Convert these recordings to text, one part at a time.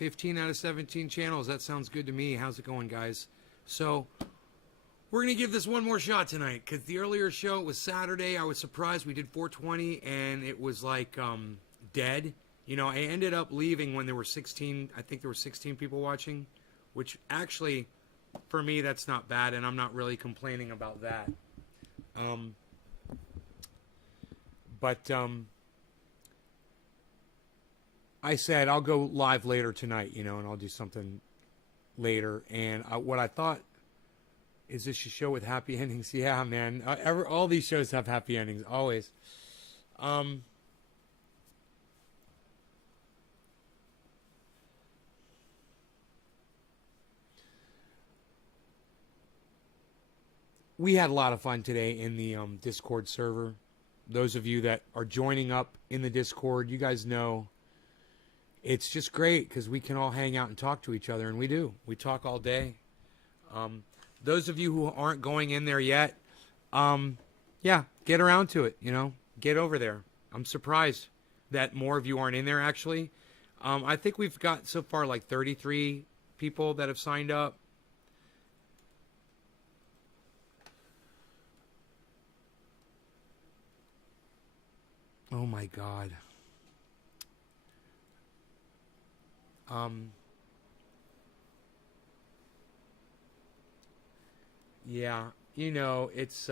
15 out of 17 channels. That sounds good to me. How's it going, guys? So, we're going to give this one more shot tonight, because the earlier show was Saturday. I was surprised we did 420, and it was like dead. You know, I ended up leaving when there were 16, I think there were 16 people watching, which actually, for me, that's not bad, and I'm not really complaining about that. I said I'll go live later tonight, you know, and I'll do something later. And what I thought is this a show with happy endings. Yeah, man. All these shows have happy endings, always. We had a lot of fun today in the Discord server. Those of you that are joining up in the Discord, you guys know it's just great because we can all hang out and talk to each other, and we do. We talk all day. Those of you who aren't going in there yet, yeah, get around to it, you know. Get over there. I'm surprised that more of you aren't in there, actually. I think we've got so far like 33 people that have signed up. Oh, my God. Yeah, you know, it's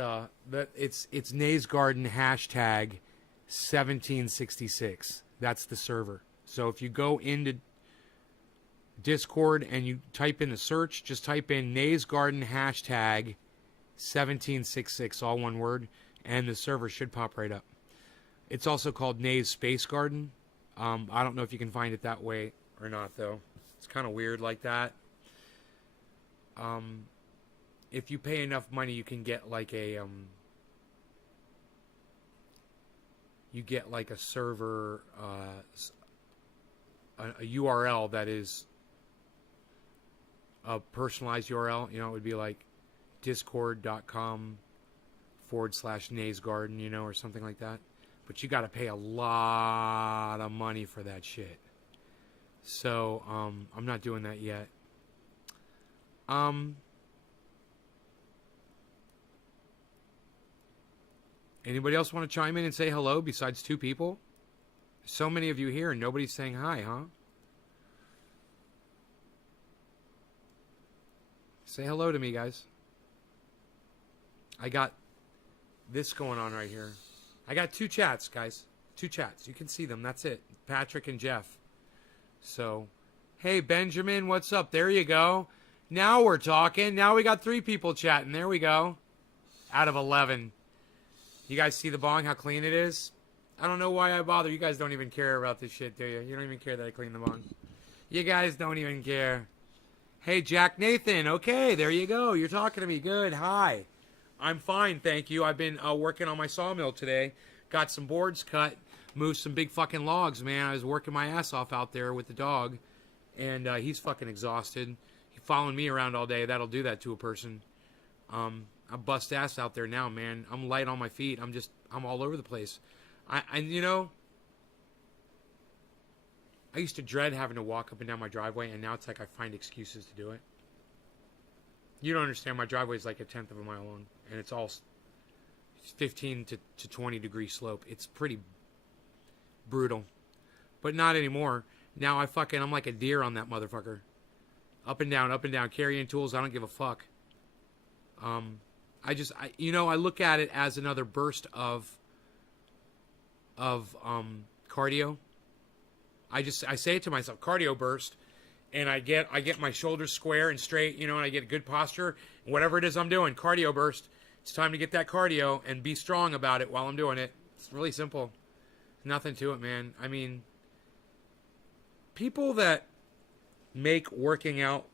Nays Garden hashtag 1766. That's the server. So if you go into Discord and you type in the search, just type in Nays Garden hashtag 1766, all one word, and the server should pop right up. It's also called Nays Space Garden. I don't know if you can find it that way or not, though. It's kind of weird like that. If you pay enough money, you can get like a server, a URL that is a personalized URL. You know, it would be like discord.com/Nays Garden, you know, or something like that. But you got to pay a lot of money for that shit. So, I'm not doing that yet. Anybody else want to chime in and say hello besides two people? So many of you here and nobody's saying hi, huh? Say hello to me, guys. I got this going on right here. I got two chats, guys. Two chats. You can see them. That's it. Patrick and Jeff. So, hey, Benjamin, what's up? There you go. Now we're talking. Now we got 3 people chatting. There we go. Out of 11. You guys see the bong, how clean it is? I don't know why I bother. You guys don't even care about this shit, do you? You don't even care that I clean the bong. You guys don't even care. Hey, Jack Nathan. Okay, there you go. You're talking to me. Good. Hi. I'm fine, thank you. I've been working on my sawmill today. Got some boards cut. Moved some big fucking logs, man. I was working my ass off out there with the dog. And he's fucking exhausted. He's following me around all day. That'll do that to a person. I bust ass out there now, man. I'm light on my feet. I'm all over the place. You know, I used to dread having to walk up and down my driveway, and now it's like I find excuses to do it. You don't understand. My driveway is like 1/10 of a mile long, and it's 15 to 20 degree slope. It's pretty brutal, but not anymore. Now I'm like a deer on that motherfucker. Up and down, carrying tools. I don't give a fuck. I look at it as another burst of cardio. I say it to myself, cardio burst, and I get my shoulders square and straight, you know, and I get good posture. Whatever it is I'm doing, cardio burst. It's time to get that cardio and be strong about it while I'm doing it. It's really simple. Nothing to it, man. I mean, people that make working out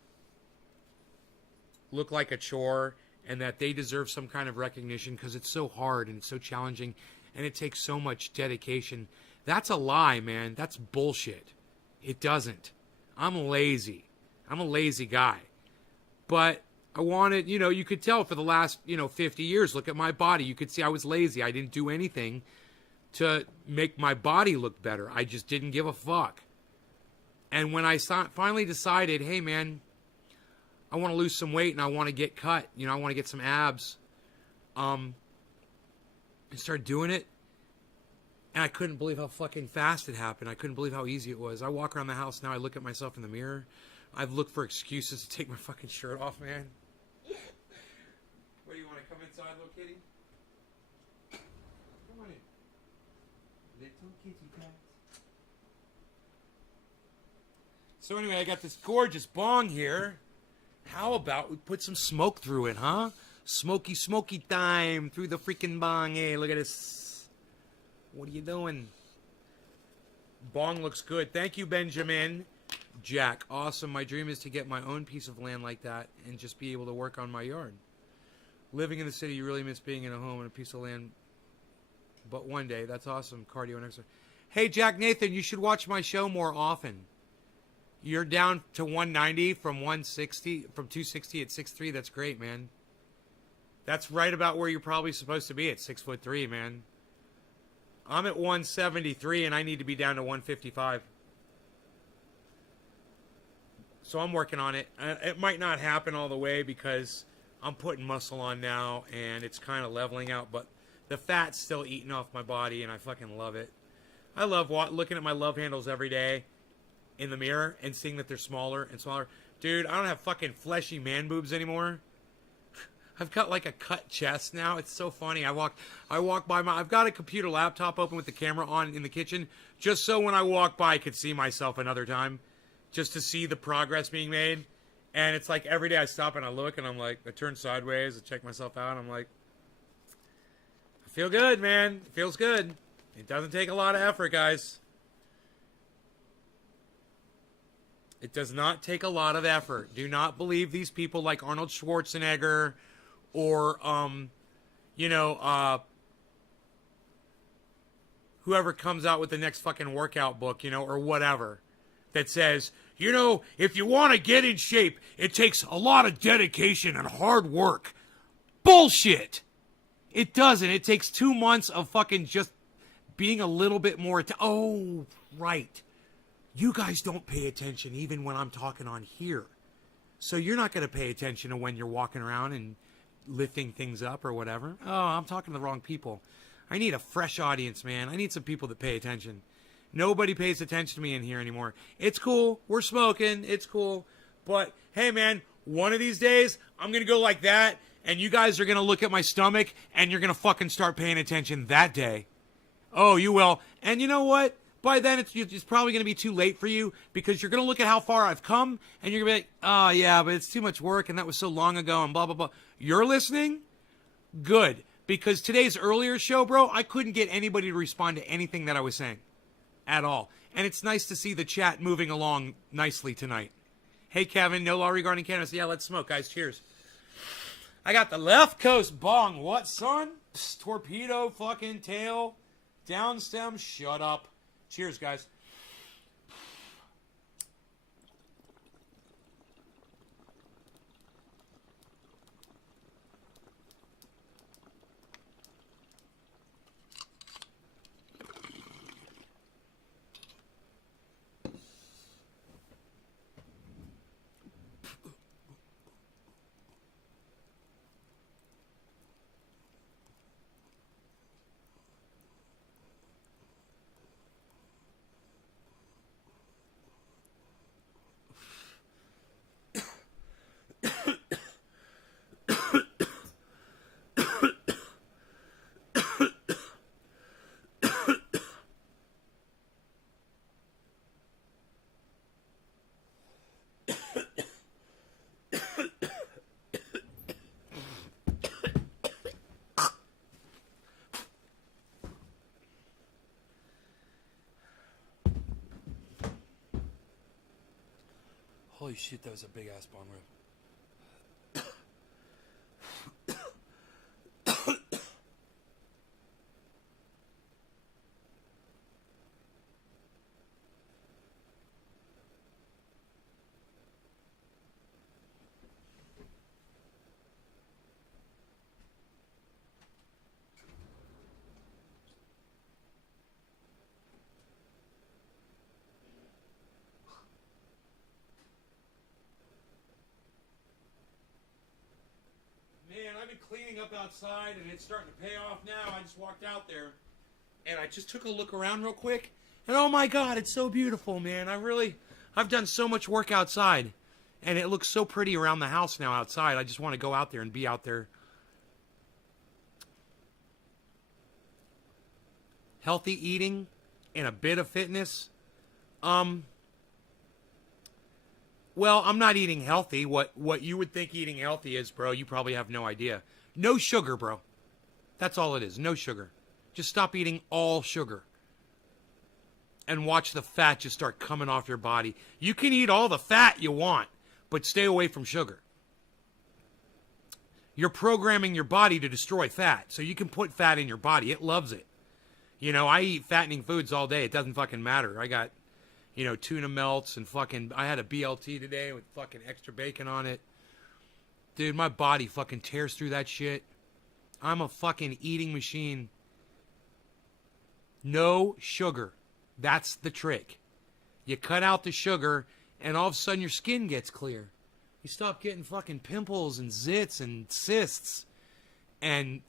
look like a chore and that they deserve some kind of recognition because it's so hard and it's so challenging and it takes so much dedication. That's a lie, man. That's bullshit. It doesn't. I'm lazy. I'm a lazy guy. But I wanted, you know, you could tell for the last, 50 years, look at my body. You could see I was lazy. I didn't do anything to make my body look better. I just didn't give a fuck. And when I finally decided, hey, man, I want to lose some weight and I want to get cut, you know, I want to get some abs, I started doing it. And I couldn't believe how fucking fast it happened. I couldn't believe how easy it was. I walk around the house now, I look at myself in the mirror. I've looked for excuses to take my fucking shirt off, man. What, do you want to come inside, little kitty? Come on in. Little kitty cat. So anyway, I got this gorgeous bong here. How about we put some smoke through it, huh? Smoky, smoky time through the freaking bong. Hey, look at this. What are you doing? Bong looks good. Thank you, Benjamin. Jack, awesome. My dream is to get my own piece of land like that and just be able to work on my yard. Living in the city, you really miss being in a home and a piece of land. But one day, that's awesome. Cardio and exercise. Hey, Jack Nathan, you should watch my show more often. You're down to 190 from 160, from 260 at 6'3". That's great, man. That's right about where you're probably supposed to be at 6'3", man. I'm at 173 and I need to be down to 155. So I'm working on it. It might not happen all the way because I'm putting muscle on now and it's kind of leveling out, but the fat's still eating off my body and I fucking love it. I love looking at my love handles every day in the mirror and seeing that they're smaller and smaller. Dude, I don't have fucking fleshy man boobs anymore. I've got like a cut chest now. It's so funny. I walk by I've got a computer laptop open with the camera on in the kitchen just so when I walk by I could see myself another time, just to see the progress being made. And it's like every day I stop and I look and I'm like, I turn sideways, I check myself out, and I'm like, I feel good, man. It feels good. It doesn't take a lot of effort, guys. It does not take a lot of effort. Do not believe these people like Arnold Schwarzenegger or, whoever comes out with the next fucking workout book, or whatever, that says, if you want to get in shape, it takes a lot of dedication and hard work. Bullshit! It doesn't. It takes 2 months of fucking just being a little bit more... Oh, right. You guys don't pay attention even when I'm talking on here. So you're not going to pay attention to when you're walking around and lifting things up or whatever. Oh, I'm talking to the wrong people. I need a fresh audience, man. I need some people that pay attention. Nobody pays attention to me in here anymore. It's cool. We're smoking. It's cool. But, hey, man, one of these days, I'm going to go like that, and you guys are going to look at my stomach, and you're going to fucking start paying attention that day. Oh, you will. And you know what? By then, it's probably going to be too late for you because you're going to look at how far I've come, and you're going to be like, oh, yeah, but it's too much work, and that was so long ago, and blah, blah, blah. You're listening? Good. Because today's earlier show, bro, I couldn't get anybody to respond to anything that I was saying at all. And it's nice to see the chat moving along nicely tonight. Hey, Kevin, no law regarding cannabis. Yeah, let's smoke, guys. Cheers. I got the left coast bong. What, son? Psst, torpedo fucking tail. Down stem. Shut up. Cheers, guys. Holy shit, that was a big ass bong rip. I've been cleaning up outside, and it's starting to pay off now. I just walked out there, and I just took a look around real quick, and oh my God, it's so beautiful, man. I've done so much work outside, and it looks so pretty around the house now outside. I just want to go out there and be out there. Healthy eating and a bit of fitness. Well, I'm not eating healthy. What you would think eating healthy is, bro, you probably have no idea. No sugar, bro. That's all it is. No sugar. Just stop eating all sugar. And watch the fat just start coming off your body. You can eat all the fat you want, but stay away from sugar. You're programming your body to destroy fat, so you can put fat in your body. It loves it. You know, I eat fattening foods all day. It doesn't fucking matter. I got, you know, tuna melts and fucking, I had a BLT today with fucking extra bacon on it. Dude, my body fucking tears through that shit. I'm a fucking eating machine. No sugar. That's the trick. You cut out the sugar, and all of a sudden your skin gets clear. You stop getting fucking pimples and zits and cysts and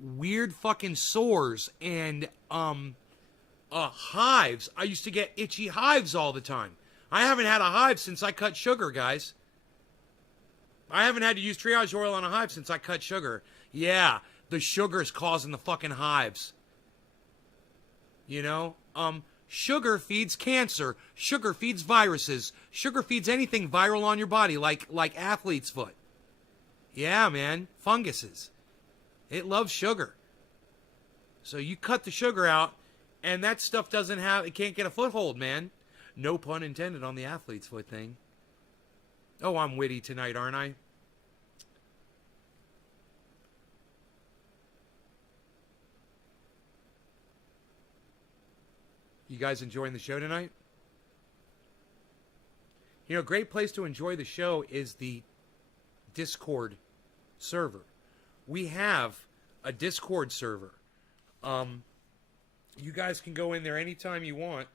weird fucking sores and hives. I used to get itchy hives all the time. I haven't had a hive since I cut sugar, guys. I haven't had to use triage oil on a hive since I cut sugar. Yeah, the sugar's causing the fucking hives. You know? Sugar feeds cancer. Sugar feeds viruses. Sugar feeds anything viral on your body, like athlete's foot. Yeah, man. Funguses. It loves sugar. So you cut the sugar out, and that stuff it can't get a foothold, man. No pun intended on the athlete's foot thing. Oh, I'm witty tonight, aren't I? You guys enjoying the show tonight? You know, a great place to enjoy the show is the Discord server. We have a Discord server. You guys can go in there anytime you want.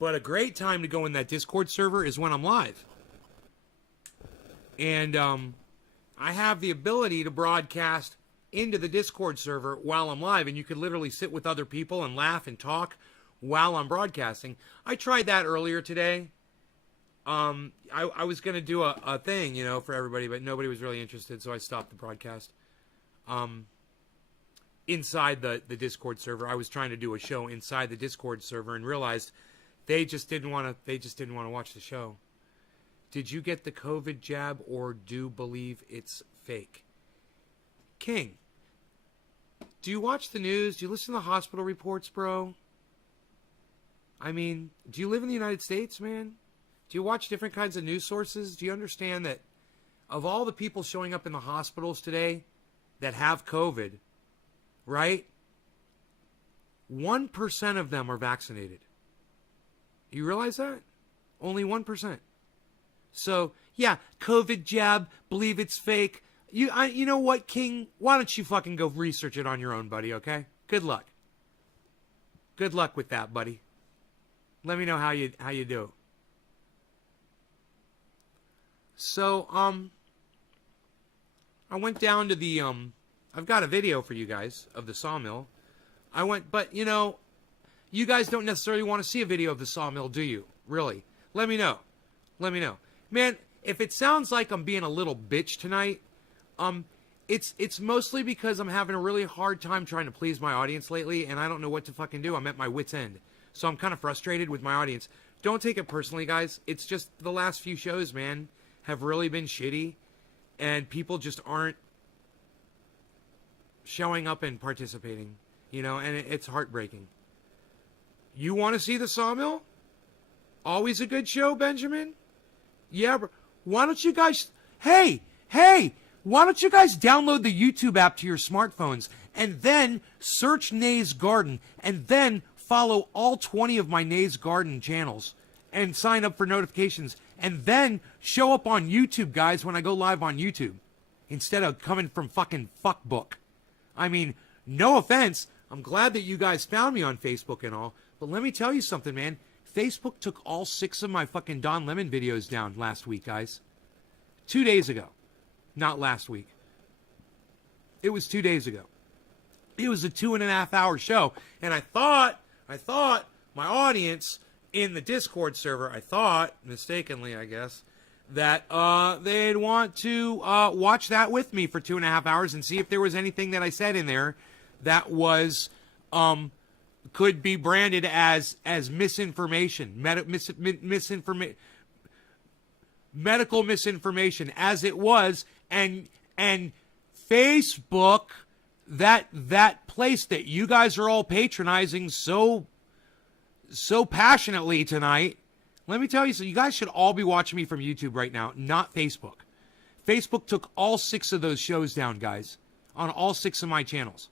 But a great time to go in that Discord server is when I'm live. And I have the ability to broadcast into the Discord server while I'm live, and you could literally sit with other people and laugh and talk while I'm broadcasting. I tried that earlier today. I was going to do a thing, you know, for everybody, but nobody was really interested, so I stopped the broadcast. Inside the Discord server, I was trying to do a show inside the Discord server and realized they just didn't want to watch the show. Did you get the COVID jab or do believe it's fake? King, do you watch the news? Do you listen to the hospital reports, bro? I mean, do you live in the United States, man? Do you watch different kinds of news sources? Do you understand that of all the people showing up in the hospitals today that have COVID, right? 1% of them are vaccinated. You realize that? Only 1%. So, yeah, COVID jab, believe it's fake. You know what, King? Why don't you fucking go research it on your own, buddy, okay? Good luck. Good luck with that, buddy. Let me know how you do. So, I went down to the, I've got a video for you guys of the sawmill. But, you know, you guys don't necessarily want to see a video of the sawmill, do you? Really? Let me know. Let me know. Man, if it sounds like I'm being a little bitch tonight, it's mostly because I'm having a really hard time trying to please my audience lately, and I don't know what to fucking do. I'm at my wit's end. So I'm kind of frustrated with my audience. Don't take it personally, guys. It's just the last few shows, man, have really been shitty, and people just aren't showing up and participating, you know, and it's heartbreaking. You want to see the sawmill? Always a good show, Benjamin? Yeah, bro. Why don't you guys... Hey! Why don't you guys download the YouTube app to your smartphones and then search Nay's Garden and then follow all 20 of my Nay's Garden channels and sign up for notifications and then show up on YouTube, guys, when I go live on YouTube instead of coming from fucking fuckbook. I mean, no offense. I'm glad that you guys found me on Facebook and all, but let me tell you something, man. Facebook took all 6 of my fucking Don Lemon videos down last week, guys. 2 days ago. Not last week. It was 2 days ago. It was a 2.5-hour show. And I thought my audience in the Discord server, I thought, mistakenly, I guess, that they'd want to watch that with me for 2.5 hours and see if there was anything that I said in there that was could be branded as misinformation, medical misinformation, as it was, and Facebook, that place that you guys are all patronizing so passionately tonight. Let me tell you, so you guys should all be watching me from YouTube right now, not Facebook. Facebook took all 6 of those shows down, guys, on all 6 of my channels.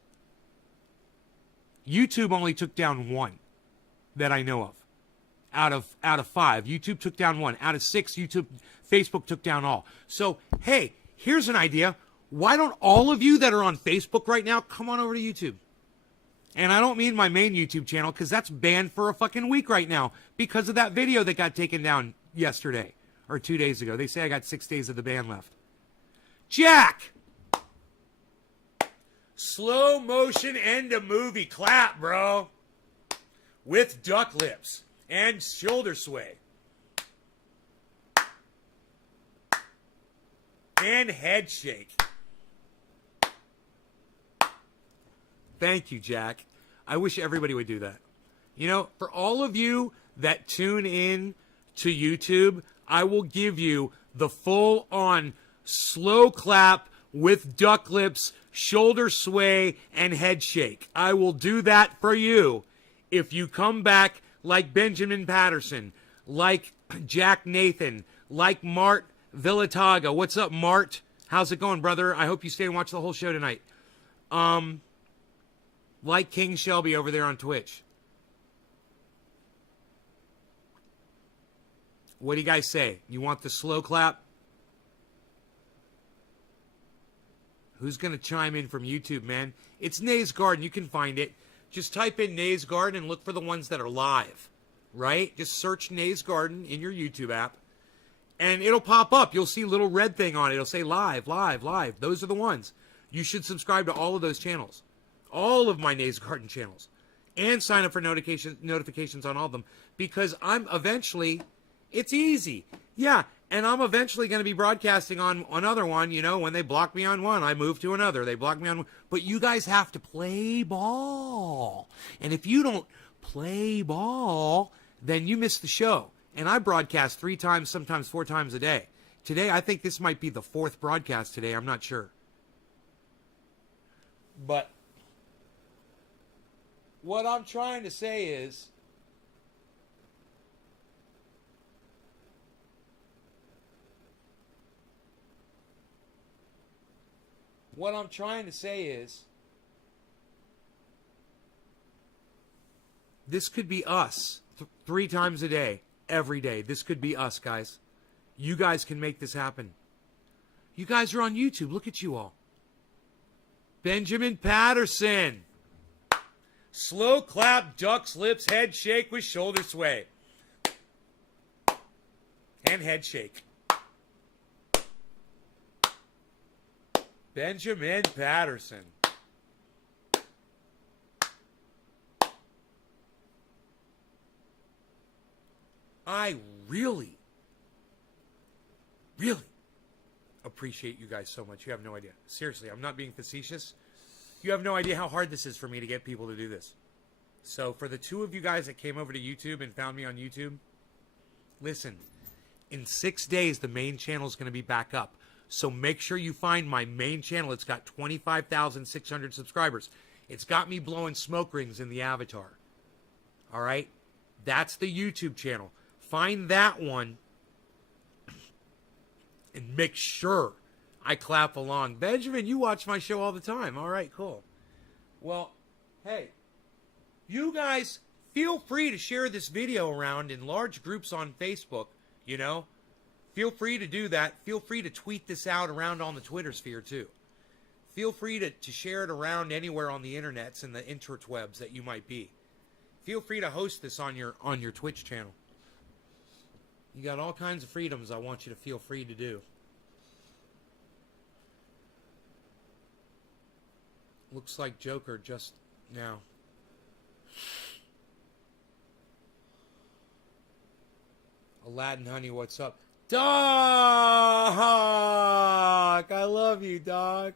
YouTube only took down 1 that I know of. Out of 5, YouTube took down 1. Out of 6, Facebook took down all. So, hey, here's an idea. Why don't all of you that are on Facebook right now come on over to YouTube? And I don't mean my main YouTube channel, because that's banned for a fucking week right now because of that video that got taken down yesterday or 2 days ago. They say I got 6 days of the ban left. Jack! Slow motion end of movie clap, bro. With duck lips and shoulder sway. And head shake. Thank you, Jack. I wish everybody would do that. You know, for all of you that tune in to YouTube, I will give you the full-on slow clap with duck lips, shoulder sway, and head shake. I will do that for you if you come back like Benjamin Patterson, like Jack Nathan, like Mart Villataga. What's up, Mart? How's it going, brother? I hope you stay and watch the whole show tonight. Like King Shelby over there on Twitch. What do you guys say? You want the slow clap? Who's going to chime in from YouTube, man? It's Nays Garden. You can find it. Just type in Nays Garden and look for the ones that are live, right? Just search Nays Garden in your YouTube app, and it'll pop up. You'll see a little red thing on it. It'll say live, live, live. Those are the ones. You should subscribe to all of those channels. All of my Nays Garden channels. And sign up for notifications on all of them. Because I'm eventually... It's easy. Yeah, and I'm eventually going to be broadcasting on another one. You know, when they block me on one, I move to another. They block me on one. But you guys have to play ball. And if you don't play ball, then you miss the show. And I broadcast 3 times, sometimes 4 times a day. Today, I think this might be the 4th broadcast today. I'm not sure. But what I'm trying to say is, this could be us 3 times a day, every day. This could be us, guys. You guys can make this happen. You guys are on YouTube. Look at you all. Benjamin Patterson. Slow clap, duck's lips, head shake with shoulder sway. And head shake. Benjamin Patterson. I really appreciate you guys so much. You have no idea. Seriously, I'm not being facetious. You have no idea how hard this is for me to get people to do this. So for the 2 of you guys that came over to YouTube and found me on YouTube, listen, in 6 days, the main channel is going to be back up. So make sure you find my main channel. It's got 25,600 subscribers. It's got me blowing smoke rings in the avatar. All right? That's the YouTube channel. Find that one and make sure I clap along. Benjamin, you watch my show all the time. All right, cool. Well, hey, you guys feel free to share this video around in large groups on Facebook, you know. Feel free to do that. Feel free to tweet this out around on the Twitter sphere, too. Feel free to share it around anywhere on the internets and the interwebs that you might be. Feel free to host this on your Twitch channel. You got all kinds of freedoms I want you to feel free to do. Looks like Joker just now. Aladdin Honey, what's up? Doc! I love you, Doc.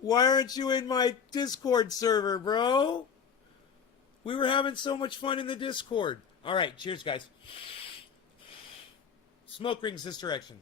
Why aren't you in my Discord server, bro? We were having so much fun in the Discord. All right, cheers, guys. Smoke rings this direction.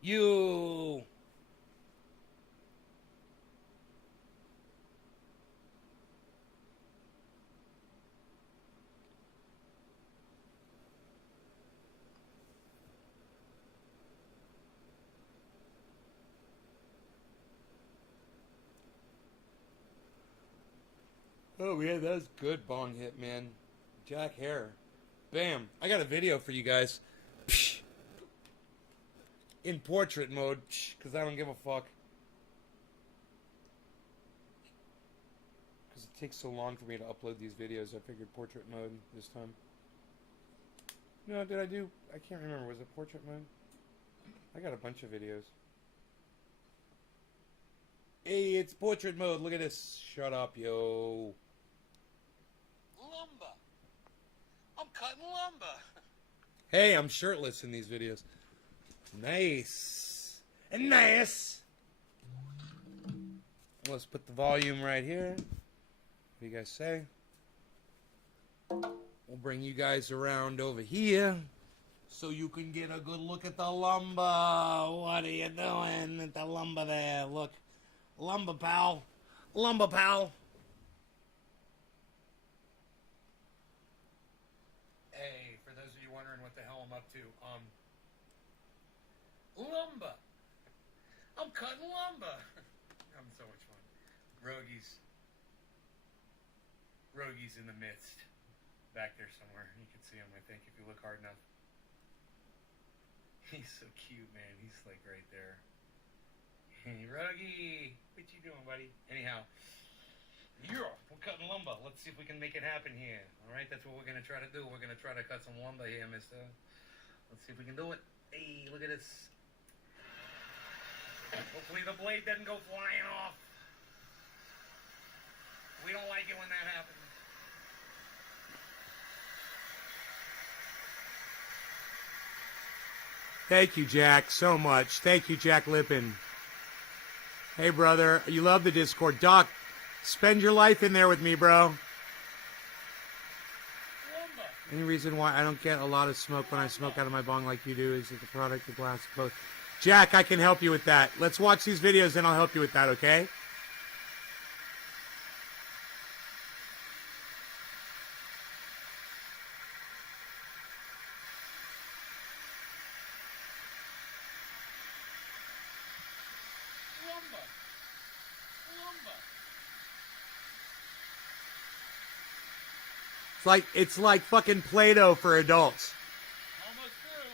You. Oh, yeah, that was good bong hit, man. Jack Hare. Bam. I got a video for you guys. Psh. In portrait mode, because I don't give a fuck. Because it takes so long for me to upload these videos, I figured portrait mode this time. No, did I do... I can't remember. Was it portrait mode? I got a bunch of videos. Hey, it's portrait mode. Look at this. Shut up, yo. Lumber. I'm cutting lumber. Hey, I'm shirtless in these videos. Nice. And nice. Let's put the volume right here. What do you guys say? We'll bring you guys around over here so you can get a good look at the lumber. What are you doing at the lumber there? Look. Lumber pal. Lumber pal. Hey, for those of you wondering what the hell I'm up to, Lumber. I'm cutting lumber. Having so much fun. Rogies in the midst. Back there somewhere. You can see him, I think, if you look hard enough. He's so cute, man. He's like right there. Hey, Rogie. What you doing, buddy? Anyhow. Yeah, we're cutting lumber. Let's see if we can make it happen here. Alright, that's what we're going to try to do. We're going to try to cut some lumber here, mister. Let's see if we can do it. Hey, look at this. Hopefully the blade doesn't go flying off. We don't like it when that happens. Thank you, Jack, so much. Thank you, Jack Lippin. Hey, brother, you love the Discord. Doc, spend your life in there with me, bro. Lumber. Any reason why I don't get a lot of smoke when I smoke out of my bong like you do is that the product, the glass, both. Jack, I can help you with that. Let's watch these videos and I'll help you with that, okay? Lumber. It's like fucking Play-Doh for adults. Almost through.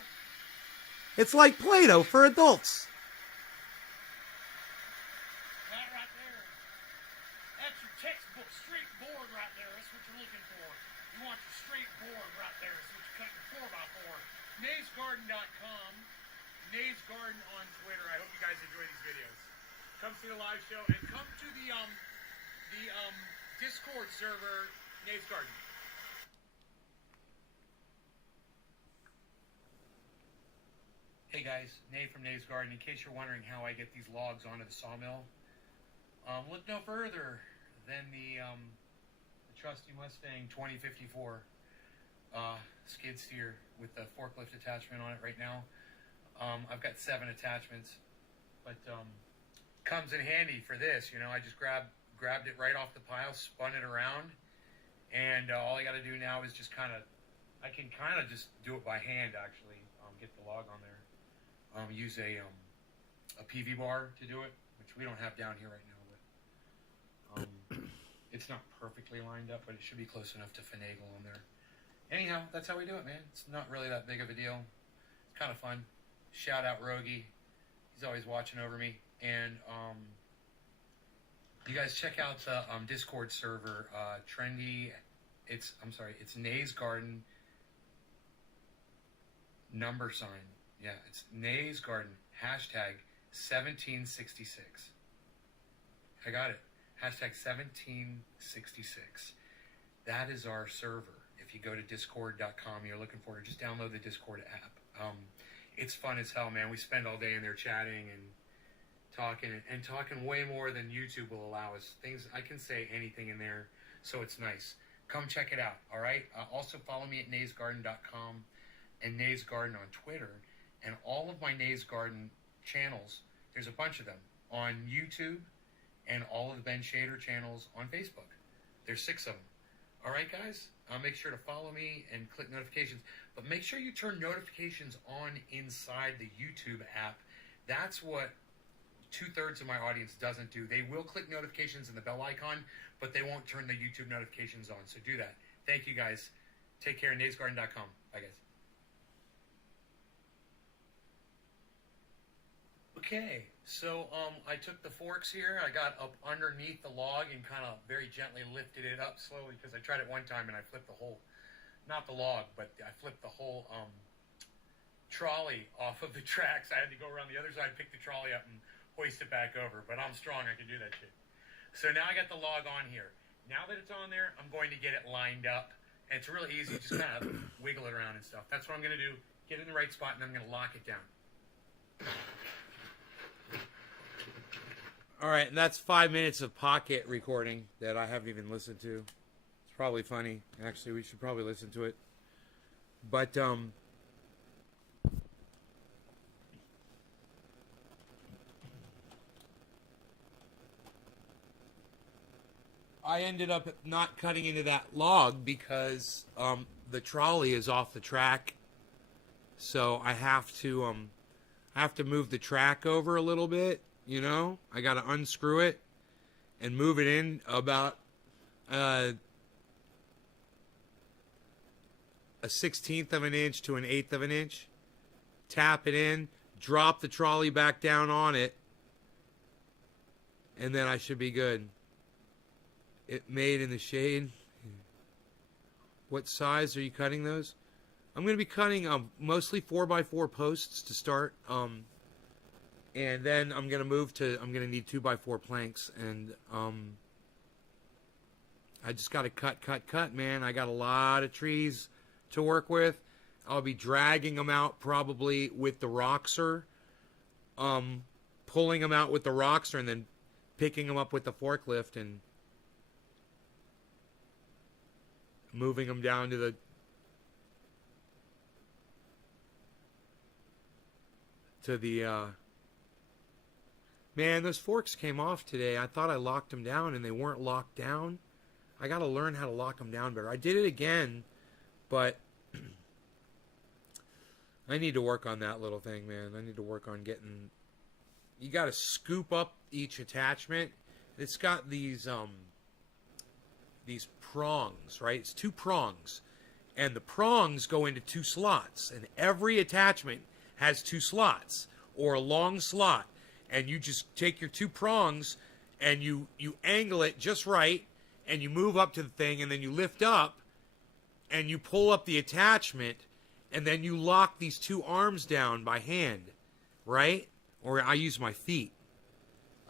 It's like Play-Doh for adults. That right there. That's your textbook straight board right there. That's what you're looking for. You want your straight board right there. That's what you're cutting 4x4. NaysGarden.com. Nave's Garden on Twitter. I hope you guys enjoy these videos. Come see the live show and come to the Discord server, Nave's Garden. Hey guys, Nave from Nave's Garden. In case you're wondering how I get these logs onto the sawmill, look no further than the trusty Mustang 2054 skid steer with the forklift attachment on it right now. I've got 7 attachments, but comes in handy for this. You know, I just grabbed it right off the pile, spun it around, and all I got to do now is just I can just do it by hand actually. Get the log on there. Use a PV bar to do it, which we don't have down here right now, but it's not perfectly lined up, but it should be close enough to finagle on there. Anyhow, that's how we do it, man. It's not really that big of a deal. It's kind of fun. Shout out Rogie. He's always watching over me. And you guys check out the Discord server, Trendy. It's Nave's Garden number sign. Yeah, it's Nave's Garden, hashtag 1766. I got it. Hashtag 1766. That is our server. If you go to discord.com, you're looking for it, just download the Discord app. It's fun as hell, man. We spend all day in there chatting and talking way more than YouTube will allow us. I can say anything in there, so it's nice. Come check it out, all right? Also follow me at naysgarden.com and Nave's Garden on Twitter. And all of my Nave's Garden channels, there's a bunch of them on YouTube, and all of the Ben Shader channels on Facebook. There's 6 of them. All right, guys? Make sure to follow me and click notifications. But make sure you turn notifications on inside the YouTube app. That's what 2/3 of my audience doesn't do. They will click notifications in the bell icon, but they won't turn the YouTube notifications on. So do that. Thank you, guys. Take care. naysgarden.com. Bye, guys. Okay, so I took the forks here, I got up underneath the log and kind of very gently lifted it up slowly, because I tried it one time and I flipped the whole, not the log, but I flipped the whole trolley off of the tracks. I had to go around the other side, pick the trolley up and hoist it back over, but I'm strong, I can do that shit. So now I got the log on here. Now that it's on there, I'm going to get it lined up, and it's really easy, just kind of wiggle it around and stuff. That's what I'm going to do, get it in the right spot, and then I'm going to lock it down. All right, and that's 5 minutes of pocket recording that I haven't even listened to. It's probably funny. Actually, we should probably listen to it. But I ended up not cutting into that log because the trolley is off the track. So I have to move the track over a little bit. You know, I got to unscrew it and move it in about a 1/16 of an inch to an 1/8 of an inch. Tap it in, drop the trolley back down on it, and then I should be good. It made in the shade. What size are you cutting those? I'm going to be cutting mostly 4x4 posts to start. And then I'm going to need 2x4 planks. And I just got to cut, man. I got a lot of trees to work with. I'll be dragging them out probably with the Roxer. Pulling them out with the Roxer and then picking them up with the forklift and moving them down to the man, those forks came off today. I thought I locked them down and they weren't locked down. I got to learn how to lock them down better. I did it again, but I need to work on that little thing, man. I need to work on getting... You got to scoop up each attachment. It's got these prongs, right? It's 2 prongs. And the prongs go into 2 slots. And every attachment has 2 slots or a long slot. And you just take your 2 prongs and you angle it just right and you move up to the thing and then you lift up and you pull up the attachment and then you lock these 2 arms down by hand. right? Or I use my feet.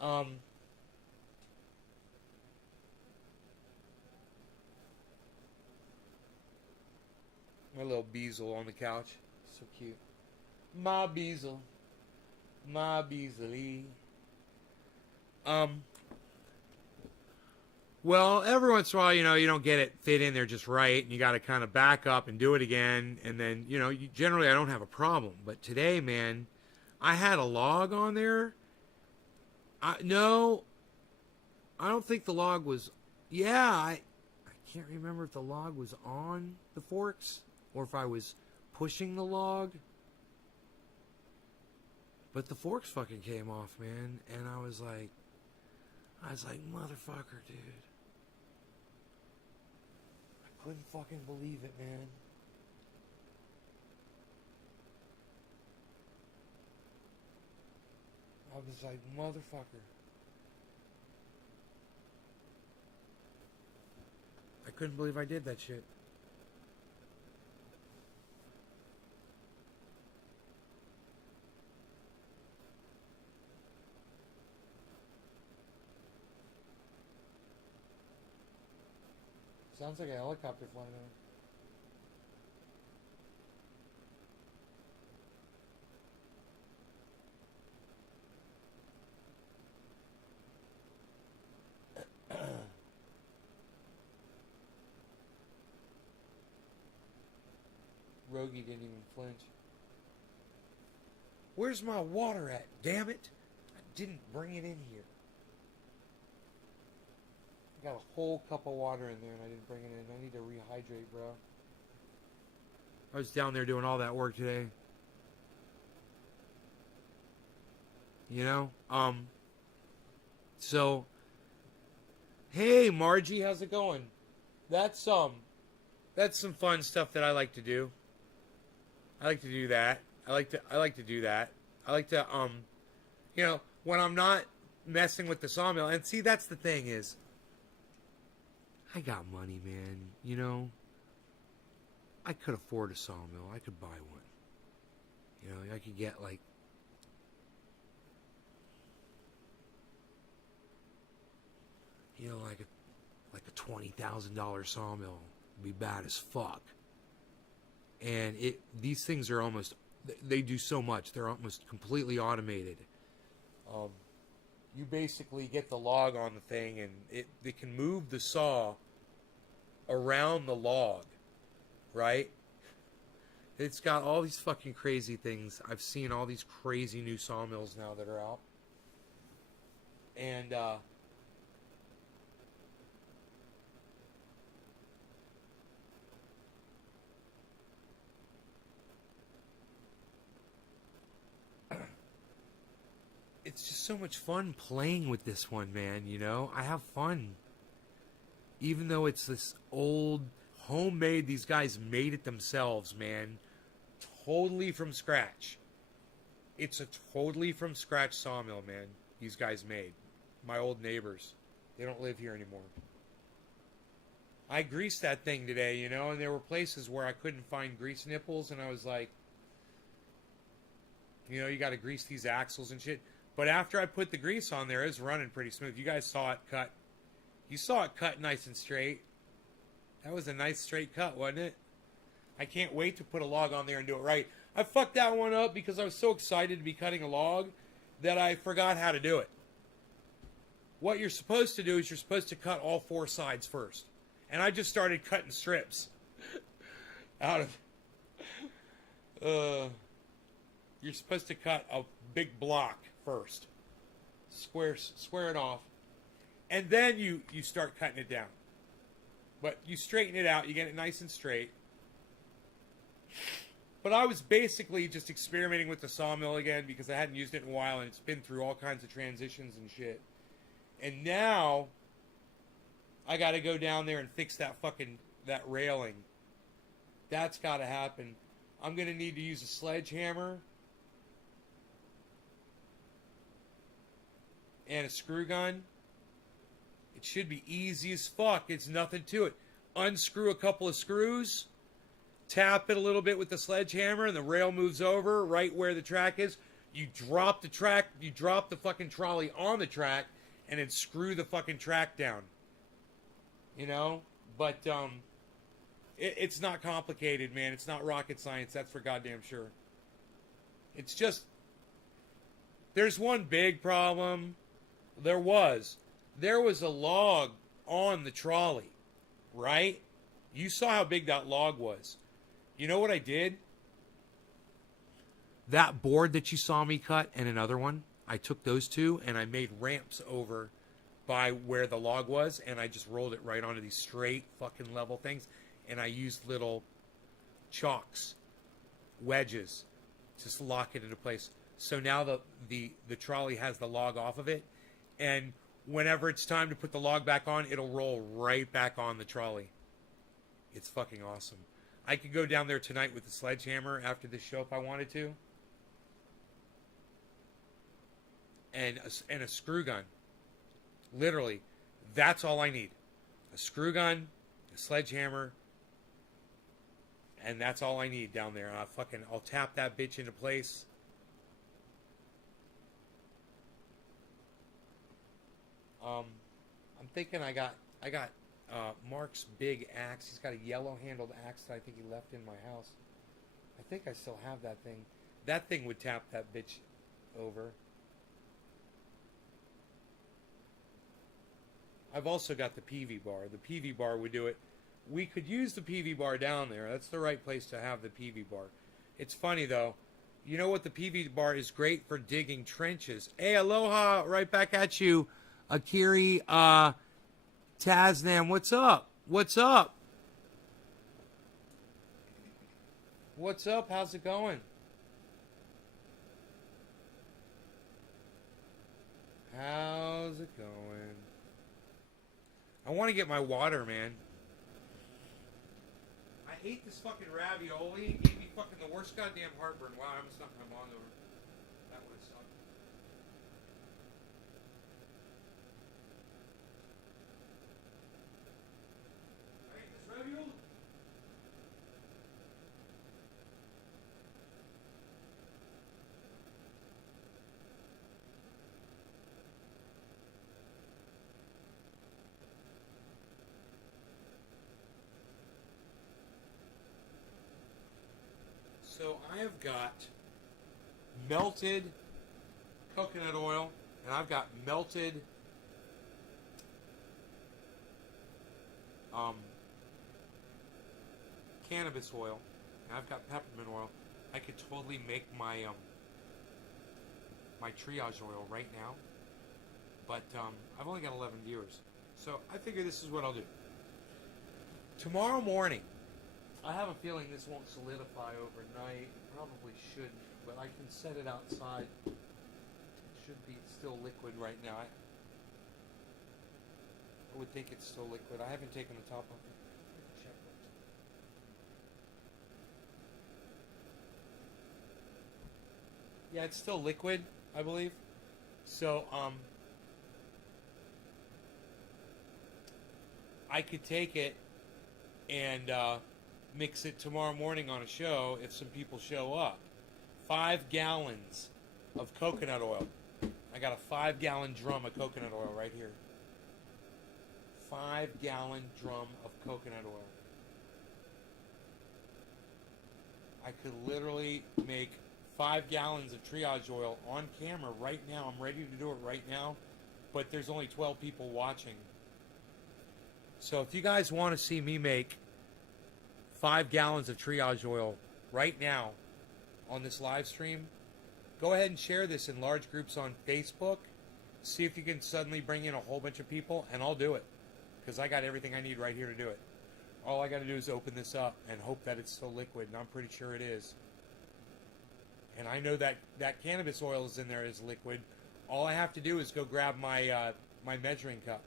My little Beazle on the couch. So cute. My Beazle. My Beazley. Well, every once in a while, you don't get it fit in there just right, and you got to kind of back up and do it again, and then, generally I don't have a problem. But today, man, I had a log on there. No, I don't think the log was. Yeah, I can't remember if the log was on the forks or if I was pushing the log. But the forks fucking came off, man, and I was like, motherfucker, dude. I couldn't fucking believe it, man. I was like, motherfucker. I couldn't believe I did that shit. Sounds like a helicopter flying over. Rogie didn't even flinch. Where's my water at? Damn it! I didn't bring it in here. I got a whole cup of water in there and I didn't bring it in. I need to rehydrate, bro. I was down there doing all that work today. So, hey Margie, how's it going? That's some fun stuff that I like to do. I like to do that. I like to do that. I like to when I'm not messing with the sawmill. And see, that's the thing is, I got money, man. I could afford a sawmill. I could buy one. I could get like like a $20,000 sawmill would be bad as fuck. And these things are they do so much. They're almost completely automated. You basically get the log on the thing, and it can move the saw around the log, right? It's got all these fucking crazy things. I've seen all these crazy new sawmills now that are out. And, it's just so much fun playing with this one, man, I have fun. Even though it's this old, homemade, these guys made it themselves, man. Totally from scratch. It's a totally from scratch sawmill, man. These guys made. My old neighbors. They don't live here anymore. I greased that thing today, and there were places where I couldn't find grease nipples, and I was like, you got to grease these axles and shit. But after I put the grease on there, it was running pretty smooth. You guys saw it cut. You saw it cut nice and straight. That was a nice straight cut, wasn't it? I can't wait to put a log on there and do it right. I fucked that one up because I was so excited to be cutting a log that I forgot how to do it. What you're supposed to do is you're supposed to cut all four sides first. And I just started cutting strips out of... you're supposed to cut a big block first. Square it off. And then you start cutting it down. But you straighten it out. You get it nice and straight. But I was basically just experimenting with the sawmill again because I hadn't used it in a while, and it's been through all kinds of transitions and shit. And now I got to go down there and fix that railing. That's got to happen. I'm going to need to use a sledgehammer and a screw gun. It should be easy as fuck. It's nothing to it. Unscrew a couple of screws, tap it a little bit with the sledgehammer, and the rail moves over right where the track is. You drop the track, you drop the fucking trolley on the track, and then screw the fucking track down. You know? But, it's not complicated, man. It's not rocket science, that's for goddamn sure. It's just, there's one big problem. There was a log on the trolley, right? You saw how big that log was. You know what I did? That board that you saw me cut and another one, I took those two and I made ramps over by where the log was, and I just rolled it right onto these straight fucking level things, and I used little chalks, wedges, to lock it into place. So now the trolley has the log off of it, and whenever it's time to put the log back on, it'll roll right back on the trolley. It's fucking awesome. I could go down there tonight with the sledgehammer after this show if I wanted to. And a screw gun. Literally, that's all I need. A screw gun, a sledgehammer, and that's all I need down there. I'll tap that bitch into place. I'm thinking I got Mark's big axe. He's got a yellow handled axe that I think he left in my house. I think I still have that thing. That thing would tap that bitch over. I've also got the PV bar. The PV bar would do it. We could use the PV bar down there. That's the right place to have the PV bar. It's funny though. You know what? The PV bar is great for digging trenches. Hey, aloha! Right back at you, Akiri. Taznam, what's up? What's up? What's up? How's it going? How's it going? I want to get my water, man. I hate this fucking ravioli. It gave me fucking the worst goddamn heartburn. Wow, I almost knocked my bong over. That would have sucked. I hate this ravioli. So I have got melted coconut oil, and I've got melted cannabis oil, and I've got peppermint oil. I could totally make my my triage oil right now, but I've only got 11 viewers, so I figure this is what I'll do. Tomorrow morning, I have a feeling this won't solidify overnight. Probably shouldn't, but I can set it outside. It should be still liquid right now. I would think it's still liquid. I haven't taken the top off it. Check it. Yeah, it's still liquid, I believe. So, I could take it and mix it tomorrow morning on a show if some people show up. 5 gallons of coconut oil. I got a 5-gallon drum of coconut oil right here. 5-gallon drum of coconut oil. I could literally make 5 gallons of triage oil on camera right now. I'm ready to do it right now, but there's only 12 people watching. So if you guys want to see me make 5 gallons of triage oil right now on this live stream, go ahead and share this in large groups on Facebook. See if you can suddenly bring in a whole bunch of people, and I'll do it. Because I got everything I need right here to do it. All I got to do is open this up and hope that it's still liquid, and I'm pretty sure it is. And I know that that cannabis oil is in there as liquid. All I have to do is go grab my my measuring cup.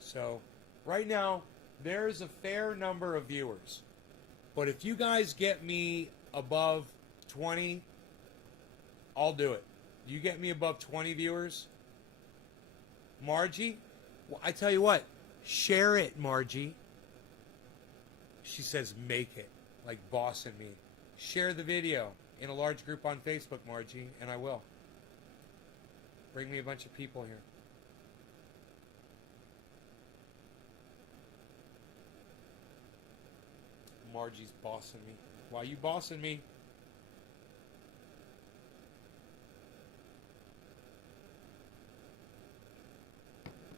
So, right now, there's a fair number of viewers. But if you guys get me above 20, I'll do it. You get me above 20 viewers, Margie, well, I tell you what, share it, Margie. She says make it, like bossing me. Share the video. in a large group on Facebook, Margie, and I will. Bring me a bunch of people here. Margie's bossing me. Why you bossing me?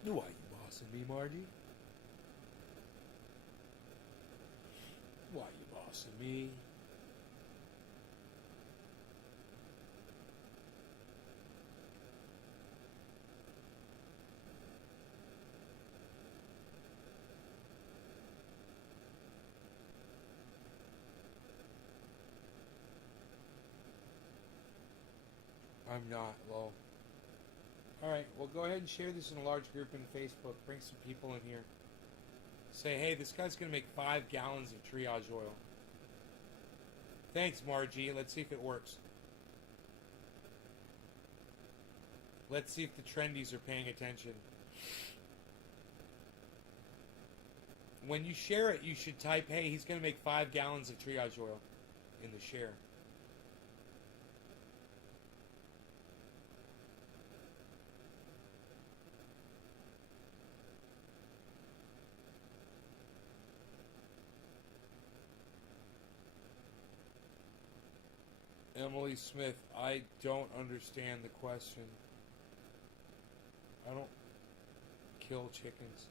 Why you bossing me, Margie? Why you bossing me? I'm not, lol. Alright, well go ahead and share this in a large group in Facebook. Bring some people in here. Say, hey, this guy's going to make 5 gallons of triage oil. Thanks, Margie. Let's see if it works. Let's see if the trendies are paying attention. When you share it, you should type, hey, he's going to make 5 gallons of triage oil in the share. Emily Smith, I don't understand the question. I don't kill chickens.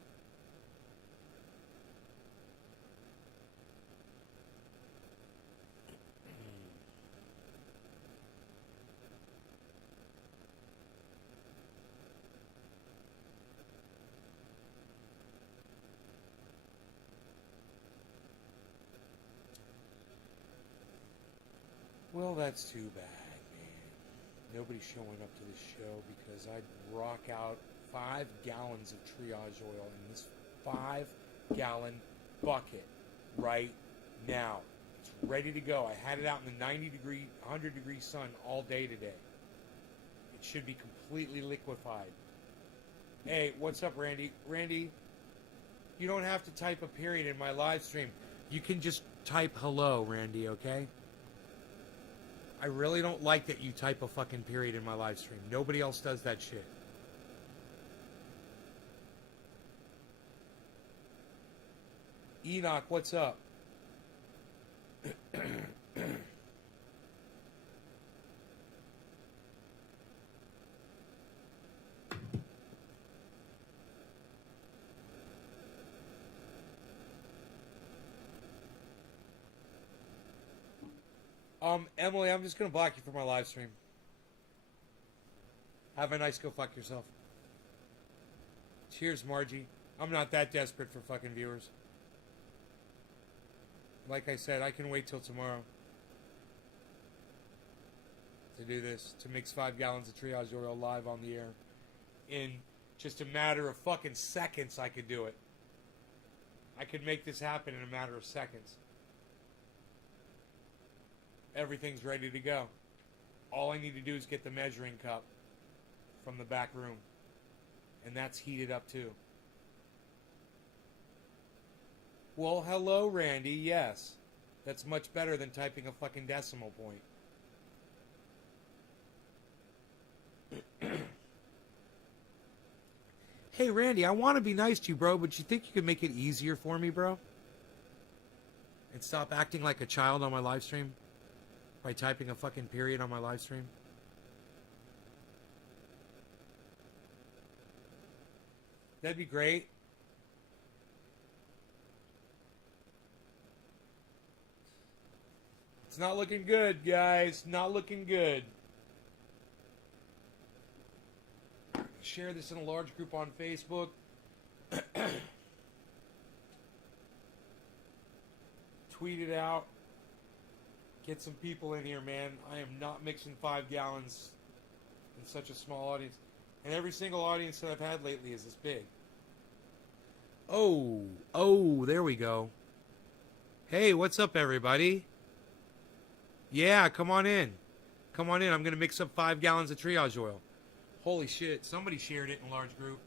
Well, that's too bad, man. Nobody's showing up to this show because I'd rock out 5 gallons of triage oil in this 5-gallon bucket right now. It's ready to go. I had it out in the 90-degree, 100-degree sun all day today. It should be completely liquefied. Hey, what's up, Randy? Randy, you don't have to type a period in my live stream. You can just type hello, Randy, okay? I really don't like that you type a fucking period in my live stream. Nobody else does that shit. Enoch, what's up? Emily, I'm just gonna block you from my live stream. Have a nice go fuck yourself. Cheers, Margie. I'm not that desperate for fucking viewers. Like I said, I can wait till tomorrow to do this, to mix 5 gallons of triage oil live on the air. In just a matter of fucking seconds, I could do it. I could make this happen in a matter of seconds. Everything's ready to go. All I need to do is get the measuring cup from the back room. And that's heated up too. Well, hello, Randy. Yes. That's much better than typing a fucking decimal point. Hey, Randy, I want to be nice to you, bro, but you think you could make it easier for me, bro? And stop acting like a child on my live stream? By typing a fucking period on my live stream? That'd be great. It's not looking good, guys. Not looking good. Share this in a large group on Facebook. Tweet it out. Get some people in here, man. I am not mixing 5 gallons in such a small audience. And every single audience that I've had lately is this big. Oh, there we go. Hey, what's up, everybody? Yeah, come on in. Come on in. I'm going to mix up 5 gallons of triage oil. Holy shit. Somebody shared it in a large group.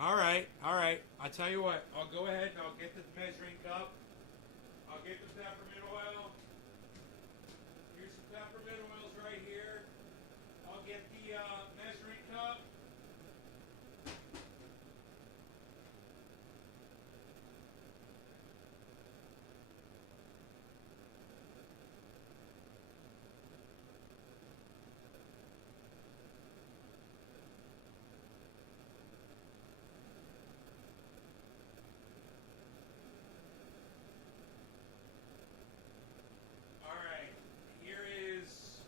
All right. I'll tell you what. I'll go ahead and I'll get the measuring cup. I'll get the peppermint oil. the measuring cup. Alright, here is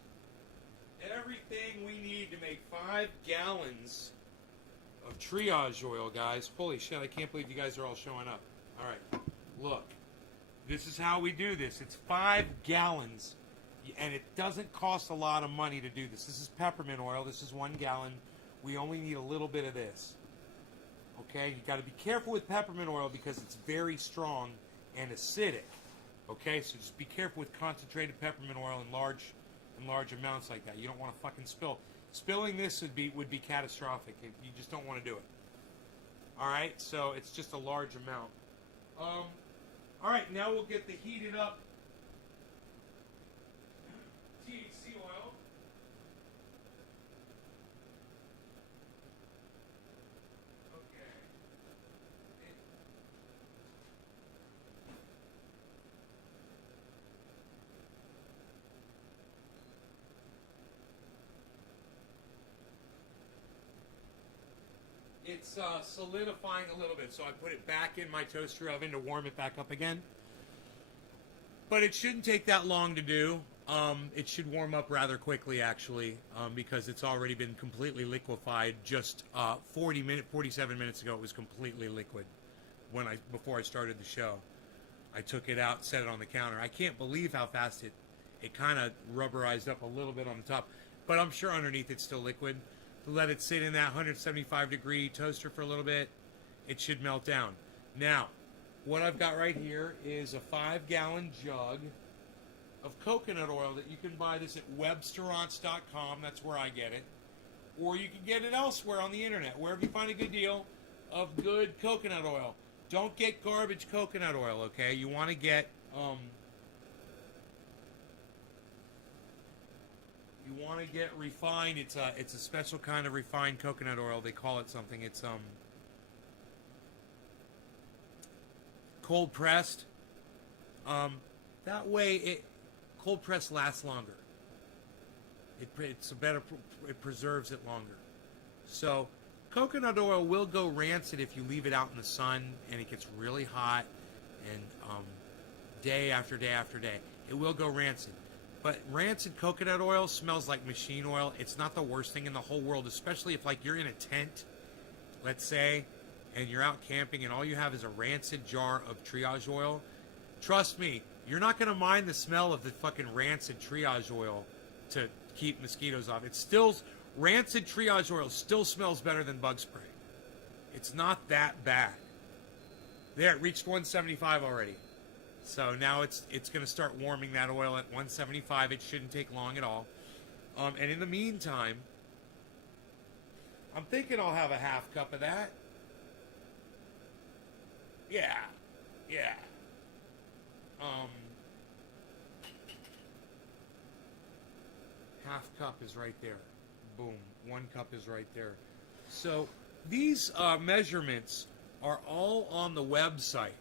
everything we need to make 5 gallons of triage oil, guys. Holy shit, I can't believe you guys are all showing up. Alright, look. This is how we do this. It's 5 gallons, and it doesn't cost a lot of money to do this. This is peppermint oil. This is 1 gallon. We only need a little bit of this. Okay, you got to be careful with peppermint oil because it's very strong and acidic. Okay, so just be careful with concentrated peppermint oil in large amounts like that. You don't want to fucking spill. Spilling this would be catastrophic. You just don't want to do it. All right, so it's just a large amount. All right, now we'll get the heated up THC oil. Okay. It's solidifying a little bit, so I put it back in my toaster oven to warm it back up again. But it shouldn't take that long to do. It should warm up rather quickly, actually, because it's already been completely liquefied. Just 47 minutes ago, it was completely liquid. Before I started the show, I took it out, set it on the counter. I can't believe how fast it kind of rubberized up a little bit on the top, but I'm sure underneath it's still liquid. To let it sit in that 175-degree toaster for a little bit, it should melt down. Now, what I've got right here is a 5-gallon jug of coconut oil that you can buy this at websterants.com. That's where I get it. Or you can get it elsewhere on the internet, wherever you find a good deal of good coconut oil. Don't get garbage coconut oil, okay? You want to get refined. It's a special kind of refined coconut oil. They call it something. It's cold pressed. That way cold pressed lasts longer. It preserves it longer. So coconut oil will go rancid if you leave it out in the sun and it gets really hot and day after day after day. It will go rancid. But rancid coconut oil smells like machine oil. It's not the worst thing in the whole world, especially if, like, you're in a tent, let's say, and you're out camping and all you have is a rancid jar of triage oil. Trust me, you're not going to mind the smell of the fucking rancid triage oil to keep mosquitoes off. It's still, rancid triage oil still smells better than bug spray. It's not that bad. There, it reached 175 already. So now it's going to start warming that oil at 175. It shouldn't take long at all. And in the meantime, I'm thinking I'll have a half cup of that. Yeah. Half cup is right there. Boom. 1 cup is right there. So these measurements are all on the website.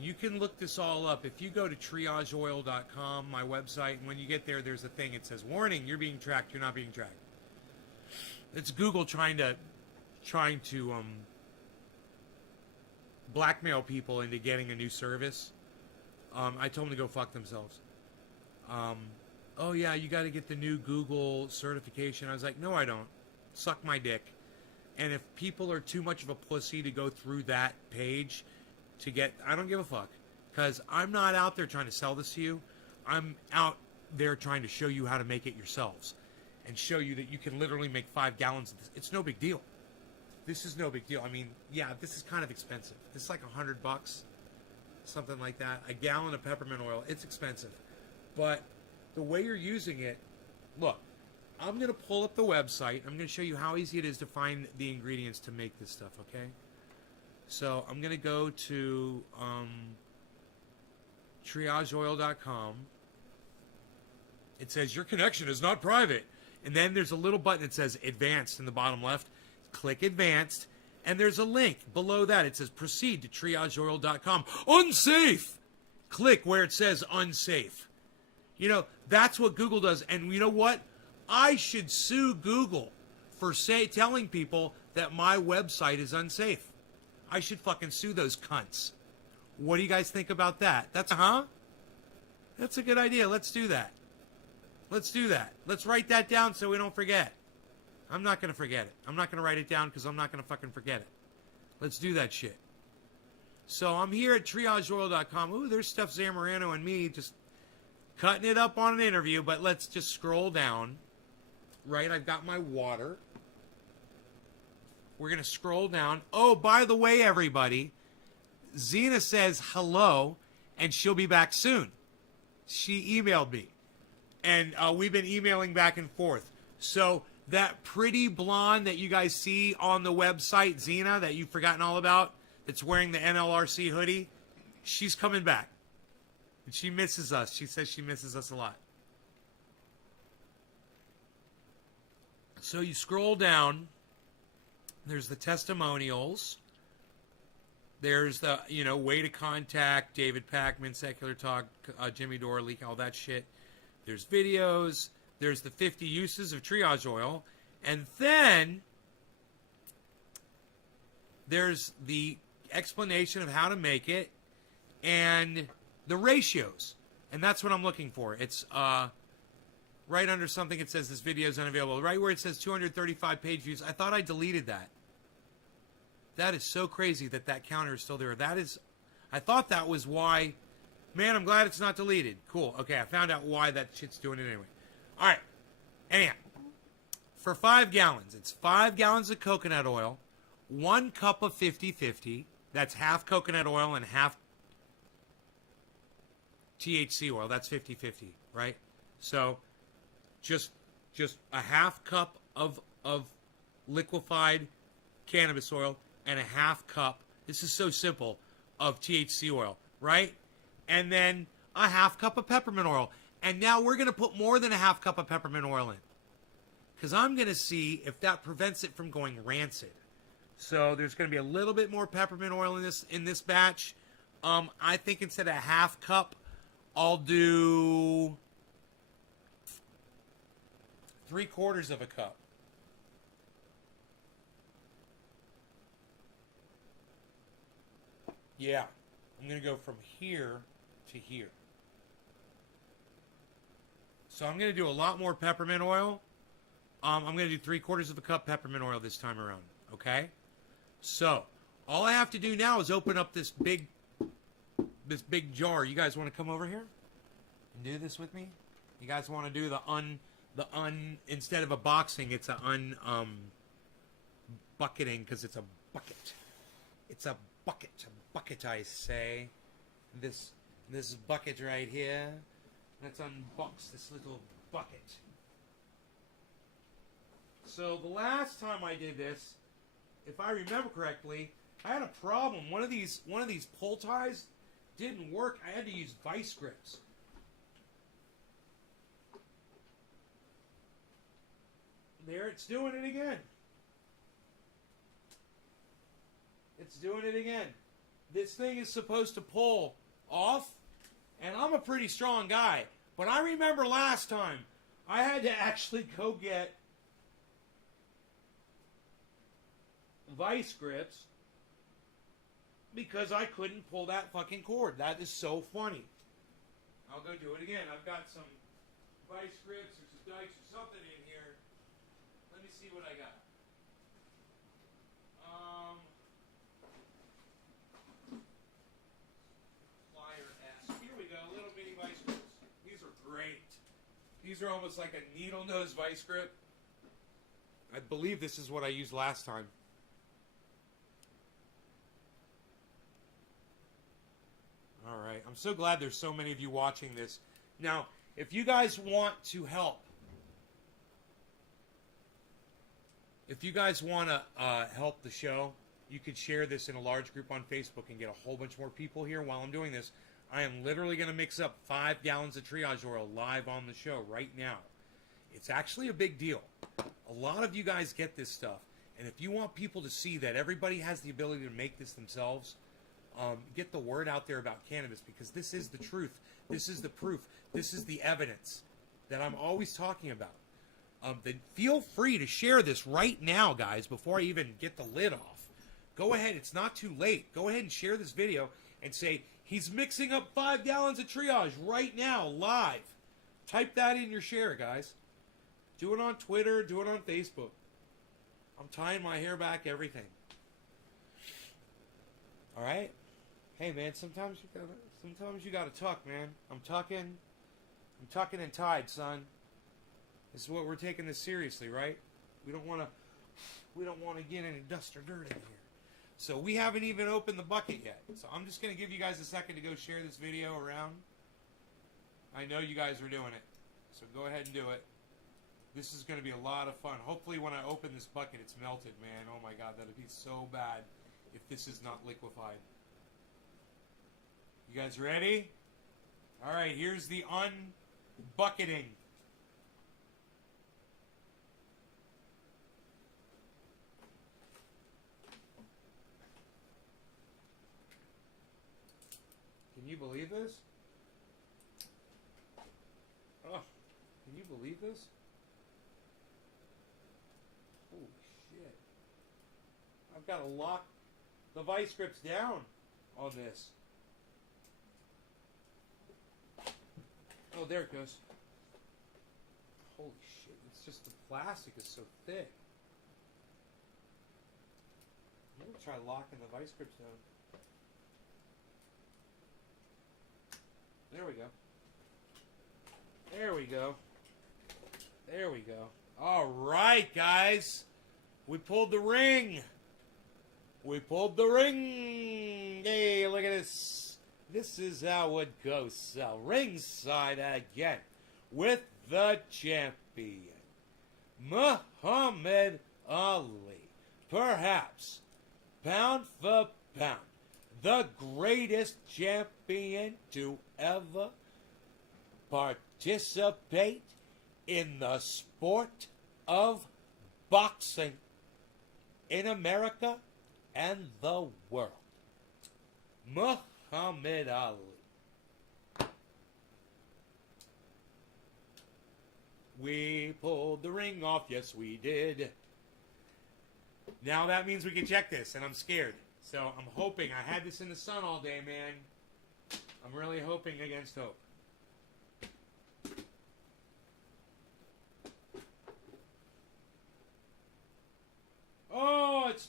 You can look this all up. If you go to triageoil.com, my website, and when you get there, there's a thing. It says, warning, you're being tracked, you're not being tracked. It's Google trying to blackmail people into getting a new service. I told them to go fuck themselves. Oh, yeah, you got to get the new Google certification. I was like, no, I don't. Suck my dick. And if people are too much of a pussy to go through that page to get, I don't give a fuck, because I'm not out there trying to sell this to you. I'm out there trying to show you how to make it yourselves and show you that you can literally make 5 gallons of this. It's no big deal. This is no big deal. I mean, yeah, this is kind of expensive. This is like $100, something like that. A gallon of peppermint oil, it's expensive. But the way you're using it, look, I'm going to pull up the website. I'm going to show you how easy it is to find the ingredients to make this stuff, okay? So I'm going to go to triageoil.com. It says, your connection is not private. And then there's a little button that says Advanced in the bottom left. Click Advanced. And there's a link below that. It says proceed to triageoil.com. Unsafe! Click where it says unsafe. You know, that's what Google does. And you know what? I should sue Google for telling people that my website is unsafe. I should fucking sue those cunts. What do you guys think about that? That's a good idea. Let's do that. Let's do that. Let's write that down so we don't forget. I'm not going to forget it. I'm not going to write it down because I'm not going to fucking forget it. Let's do that shit. So I'm here at triageoil.com. Ooh, there's Steph Zamorano and me just cutting it up on an interview, but let's just scroll down. Right, I've got my water. We're going to scroll down. Oh, by the way, everybody, Xena says hello, and she'll be back soon. She emailed me, and we've been emailing back and forth. So that pretty blonde that you guys see on the website, Xena, that you've forgotten all about, that's wearing the NLRC hoodie, she's coming back. And she misses us. She says she misses us a lot. So you scroll down. There's the testimonials. There's the, way to contact David Packman, Secular Talk, Jimmy Dore, Leak, all that shit. There's videos. There's the 50 uses of triage oil. And then there's the explanation of how to make it and the ratios. And that's what I'm looking for. It's right under something it says this video is unavailable. Right where it says 235 page views. I thought I deleted that. That is so crazy that counter is still there. I thought that was why. Man, I'm glad it's not deleted. Cool. Okay, I found out why that shit's doing it anyway. All right. Anyhow, for 5 gallons, it's 5 gallons of coconut oil, 1 cup of 50-50. That's half coconut oil and half THC oil. That's 50-50, right? So just a half cup of liquefied cannabis oil and a half cup, this is so simple, of THC oil, right? And then a half cup of peppermint oil. And now we're going to put more than a half cup of peppermint oil in, because I'm going to see if that prevents it from going rancid. So there's going to be a little bit more peppermint oil in this batch. I think instead of a half cup, I'll do 3/4 of a cup. Yeah, I'm going to go from here to here. So I'm going to do a lot more peppermint oil. I'm going to do 3/4 of a cup peppermint oil this time around. Okay? So all I have to do now is open up this big jar. You guys want to come over here and do this with me? You guys want to do instead of a boxing, it's a bucketing, because it's a bucket. It's a bucket, I say. This bucket right here. Let's unbox this little bucket. So the last time I did this, if I remember correctly, I had a problem. One of these pull ties didn't work. I had to use vice grips. There, it's doing it again. It's doing it again. This thing is supposed to pull off, and I'm a pretty strong guy. But I remember last time, I had to actually go get vice grips because I couldn't pull that fucking cord. That is so funny. I'll go do it again. I've got some vice grips or some dikes or something in here. Let me see what I got. Here we go, little bitty vice grips. These are great. These are almost like a needle nose vice grip. I believe this is what I used last time. All right. I'm so glad there's so many of you watching this. Now, if you guys want to help, if you guys want to help the show, you could share this in a large group on Facebook and get a whole bunch more people here while I'm doing this. I am literally going to mix up 5 gallons of triage oil live on the show right now. It's actually a big deal. A lot of you guys get this stuff, and if you want people to see that everybody has the ability to make this themselves, get the word out there about cannabis, because this is the truth. This is the proof. This is the evidence that I'm always talking about. Then feel free to share this right now, guys, before I even get the lid off. Go ahead. It's not too late. Go ahead and share this video and say, he's mixing up 5 gallons of triage right now, live. Type that in your share, guys. Do it on Twitter. Do it on Facebook. I'm tying my hair back, everything. All right? Hey, man, sometimes you gotta tuck, man. I'm tucking and tied, son. This is what we're taking this seriously, right? We don't want to get any dust or dirt in here. So we haven't even opened the bucket yet. So I'm just going to give you guys a second to go share this video around. I know you guys are doing it. So go ahead and do it. This is going to be a lot of fun. Hopefully when I open this bucket, it's melted, man. Oh my God, that'd be so bad if this is not liquefied. You guys ready? All right, here's the unbucketing. Can you believe this? Oh, can you believe this? Holy shit. I've got to lock the vice grips down on this. Oh, there it goes. Holy shit. It's just the plastic is so thick. I'm going to try locking the vice grips down. There we go. There we go. There we go. All right, guys. We pulled the ring. We pulled the ring. Hey, look at this. This is how it goes. So, ringside again with the champion, Muhammad Ali. Perhaps, pound for pound, the greatest champion to ever participate in the sport of boxing in America and the world. Muhammad Ali. We pulled the ring off, yes we did. Now that means we can check this, and I'm scared. So I'm hoping. I had this in the sun all day, man. I'm really hoping against hope. Oh, it's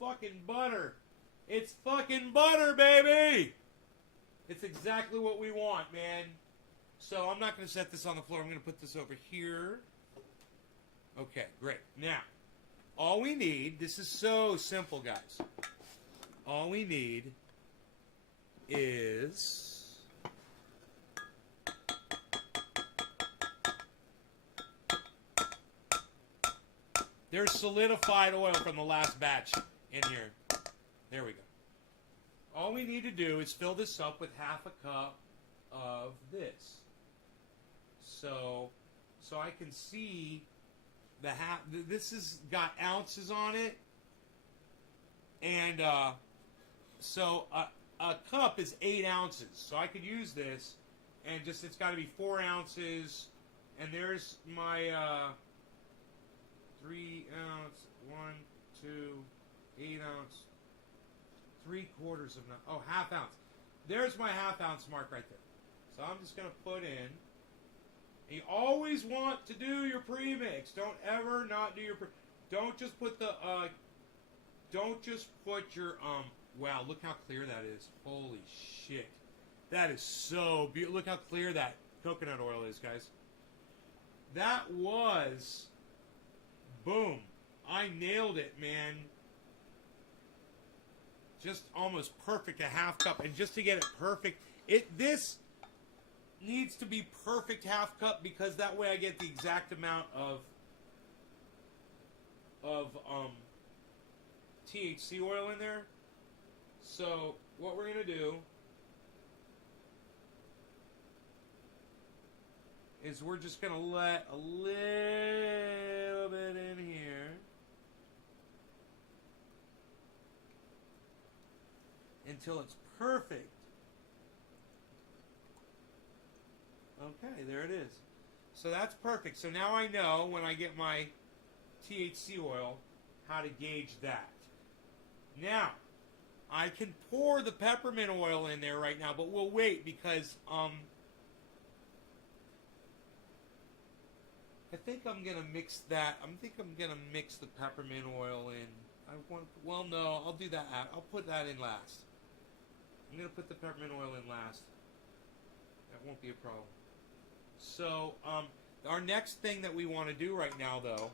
fucking butter. It's fucking butter, baby! It's exactly what we want, man. So I'm not going to set this on the floor. I'm going to put this over here. Okay, great. Now, all we need, this is so simple, guys. All we need is there's solidified oil from the last batch in here. There we go. All we need to do is fill this up with half a cup of this. So I can see the half. This has got ounces on it, and so a cup is 8 ounces. So I could use this, and just it's got to be 4 ounces. And there's my 3 ounce, 1, 2, 8 ounce, 3/4 of half ounce. There's my half ounce mark right there. So I'm just gonna put in. You always want to do your premix. Don't ever not do your don't just put the don't just put your wow, look how clear that is. Holy shit. That is so beautiful. Look how clear that coconut oil is, guys. That was boom. I nailed it, man. Just almost perfect, a half cup. And just to get it perfect, this needs to be perfect half cup, because that way I get the exact amount of THC oil in there. So what we're gonna do is we're just going to let a little bit in here. Until it's perfect. Okay, there it is. So that's perfect. So now I know when I get my THC oil how to gauge that. Now, I can pour the peppermint oil in there right now, but we'll wait because I think I'm gonna mix that. I think I'm gonna mix the peppermint oil in. Well, no, I'll do that. I'll put that in last. I'm gonna put the peppermint oil in last. That won't be a problem. So, our next thing that we want to do right now, though,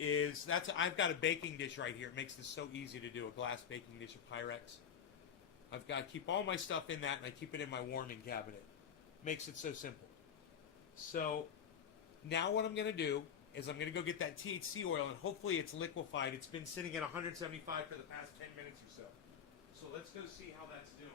is I've got a baking dish right here. It makes this so easy to do, a glass baking dish of Pyrex. I've got to keep all my stuff in that, and I keep it in my warming cabinet. Makes it so simple. So, now what I'm going to do is I'm going to go get that THC oil, and hopefully it's liquefied. It's been sitting at 175 for the past 10 minutes or so. So let's go see how that's doing.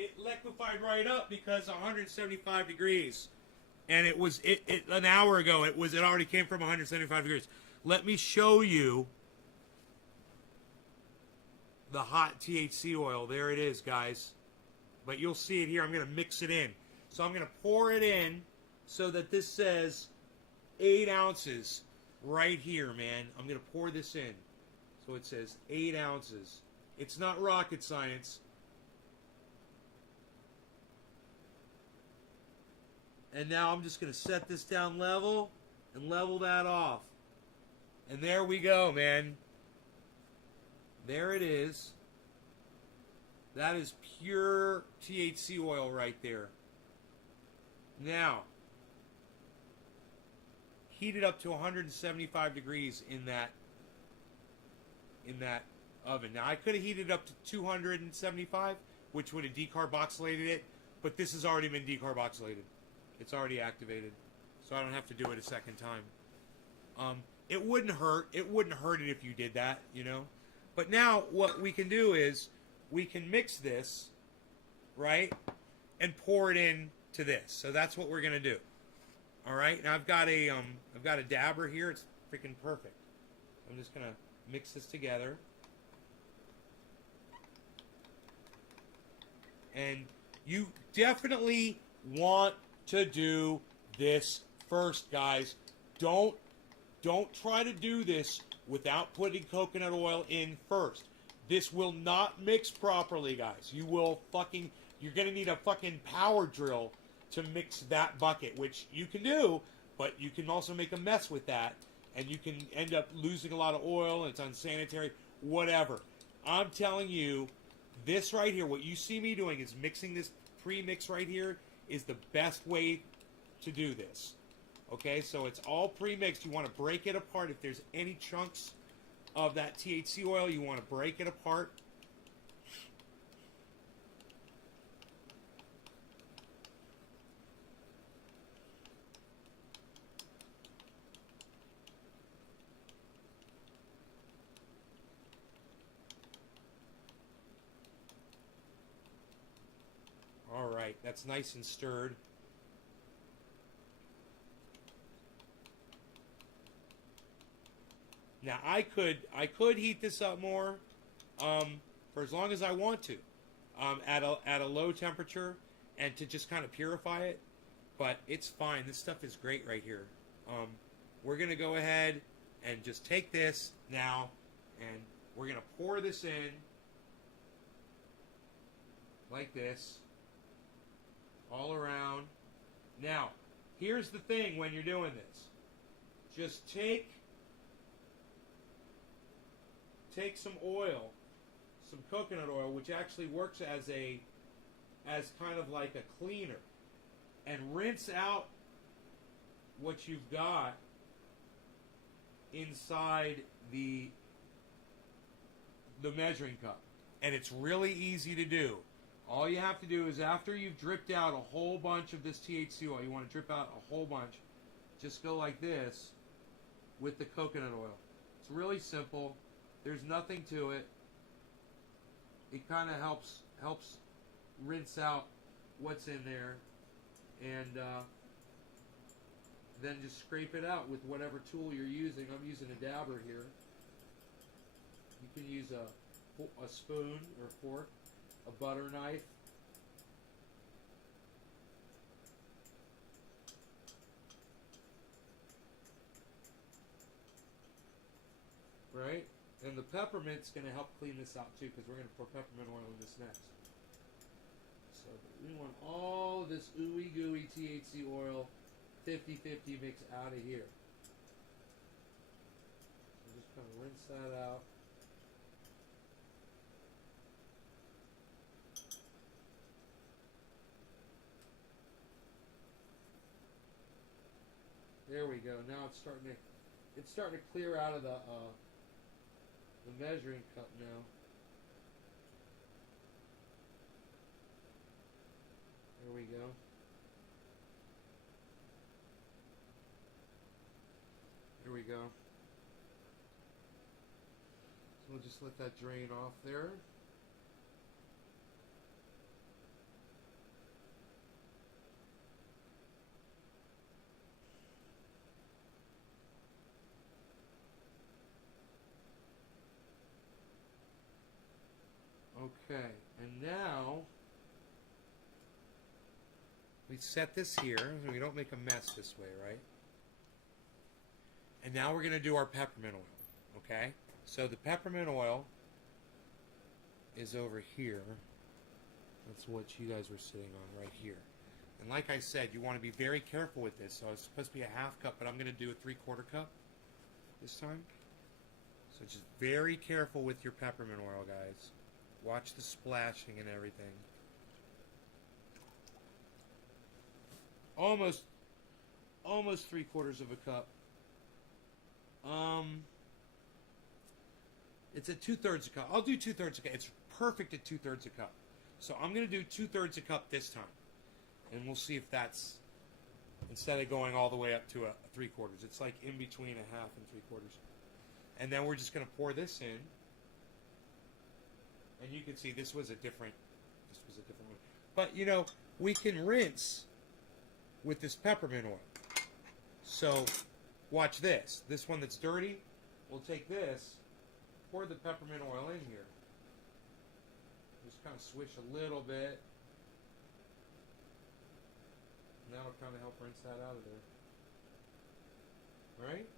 It liquefied right up because 175 degrees, and it was an hour ago. It already came from 175 degrees. Let me show you the hot THC oil. There it is, guys. But you'll see it here. I'm going to mix it in. So I'm going to pour it in so that this says 8 ounces right here, man. I'm going to pour this in. So it says 8 ounces. It's not rocket science. And now I'm just going to set this down level and level that off. And there we go, man. There it is. That is pure THC oil right there. Now, heat it up to 175 degrees in that oven. Now, I could have heated it up to 275, which would have decarboxylated it, but this has already been decarboxylated. It's already activated, so I don't have to do it a second time. It wouldn't hurt. It wouldn't hurt it if you did that, you know. But now what we can do is we can mix this, right, and pour it in to this. So that's what we're gonna do. All right. Now I've got a dabber here. It's freaking perfect. I'm just gonna mix this together. And you definitely want to do this first, guys. Don't try to do this without putting coconut oil in first. This will not mix properly, guys. You're gonna need a fucking power drill to mix that bucket, which you can do, but you can also make a mess with that, and you can end up losing a lot of oil, and it's unsanitary, whatever. I'm telling you, this right here, what you see me doing is mixing this pre-mix right here is the best way to do this. Okay, so it's all pre-mixed. You want to break it apart. If there's any chunks of that THC oil, you want to break it apart. All right, that's nice and stirred. Now I could heat this up more, for as long as I want to, at a low temperature, and to just kind of purify it. But it's fine. This stuff is great right here. We're gonna go ahead and just take this now, and we're gonna pour this in like this, all around. Now, here's the thing when you're doing this. Just take some oil, some coconut oil, which actually works as kind of like a cleaner, and rinse out what you've got inside the measuring cup. And it's really easy to do. All you have to do is after you've dripped out a whole bunch of this THC oil, you want to drip out a whole bunch, just go like this with the coconut oil. It's really simple. There's nothing to it. It kind of helps rinse out what's in there, and then just scrape it out with whatever tool you're using. I'm using a dabber here. You can use a spoon or fork, a butter knife. Right? And the peppermint's going to help clean this out too, because we're going to pour peppermint oil in this next. So we want all of this ooey gooey THC oil 50-50 mix out of here. So just kind of rinse that out. There we go. Now it's starting to clear out of the measuring cup now. There we go. There we go. So we'll just let that drain off there. Okay, and now we set this here so we don't make a mess this way, right? And now we're going to do our peppermint oil, okay? So the peppermint oil is over here. That's what you guys were sitting on right here. And like I said, you want to be very careful with this. So it's supposed to be a half cup, but I'm going to do a 3/4 cup this time. So just very careful with your peppermint oil, guys. Watch the splashing and everything. Almost 3/4 of a cup. It's at 2/3 a cup. I'll do 2/3 a cup. It's perfect at 2/3 a cup. So I'm going to do 2/3 a cup this time. And we'll see if that's, instead of going all the way up to a 3/4. It's like in between a half and 3/4. And then we're just going to pour this in. And you can see this was a different one. But, you know, we can rinse with this peppermint oil. So, watch this. This one that's dirty, we'll take this, pour the peppermint oil in here. Just kind of swish a little bit. And that'll kind of help rinse that out of there. Right?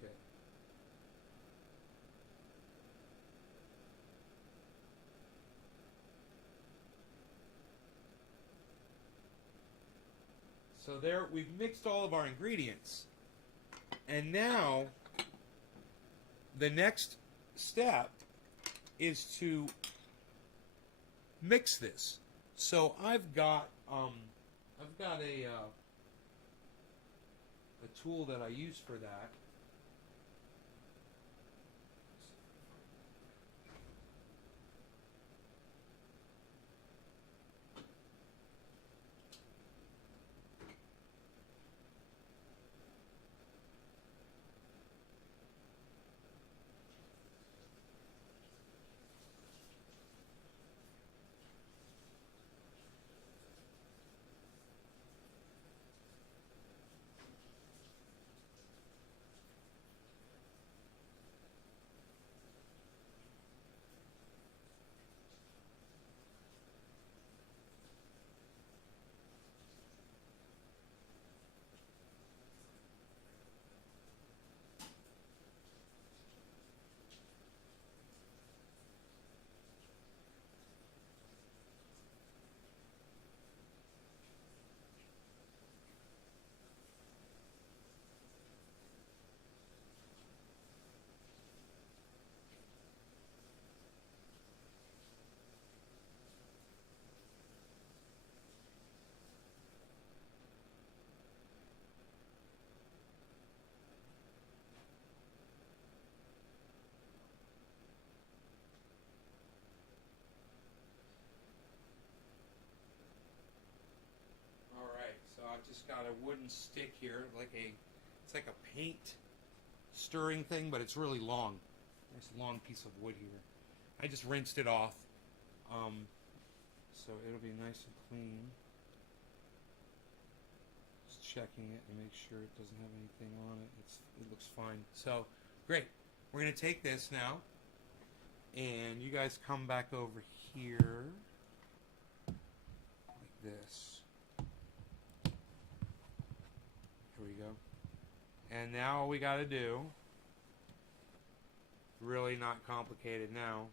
Okay. So there, we've mixed all of our ingredients. And now, the next step is to mix this. So I've got a tool that I use for that. just got a wooden stick here, it's like a paint stirring thing, but it's really long. Nice long piece of wood here. I just rinsed it off, so it'll be nice and clean. Just checking it to make sure it doesn't have anything on it. It looks fine. So great. We're gonna take this now, and you guys come back over here like this. Here we go. And now all we got to do, really not complicated now,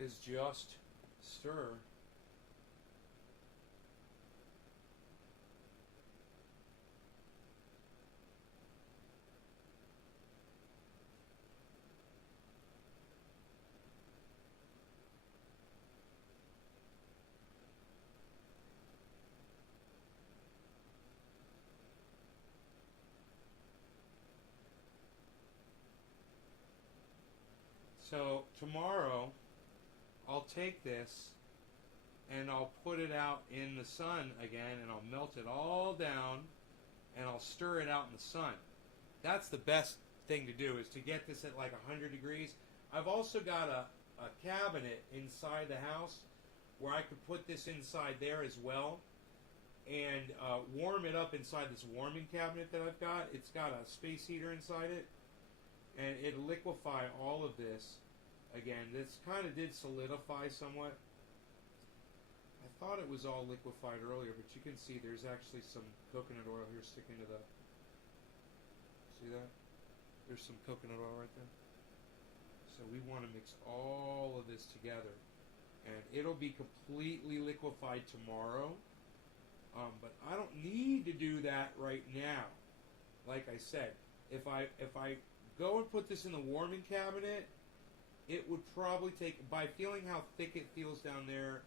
is just stir. So tomorrow, I'll take this and I'll put it out in the sun again, and I'll melt it all down, and I'll stir it out in the sun. That's the best thing to do, is to get this at like 100 degrees. I've also got a cabinet inside the house where I could put this inside there as well, and warm it up inside this warming cabinet that I've got. It's got a space heater inside it, and it'll liquefy all of this. Again, this kind of did solidify somewhat. I thought it was all liquefied earlier, but you can see there's actually some coconut oil here sticking to the... See that? There's some coconut oil right there. So we want to mix all of this together. And it'll be completely liquefied tomorrow. But I don't need to do that right now. Like I said, if I go and put this in the warming cabinet, it would probably take, by feeling how thick it feels down there,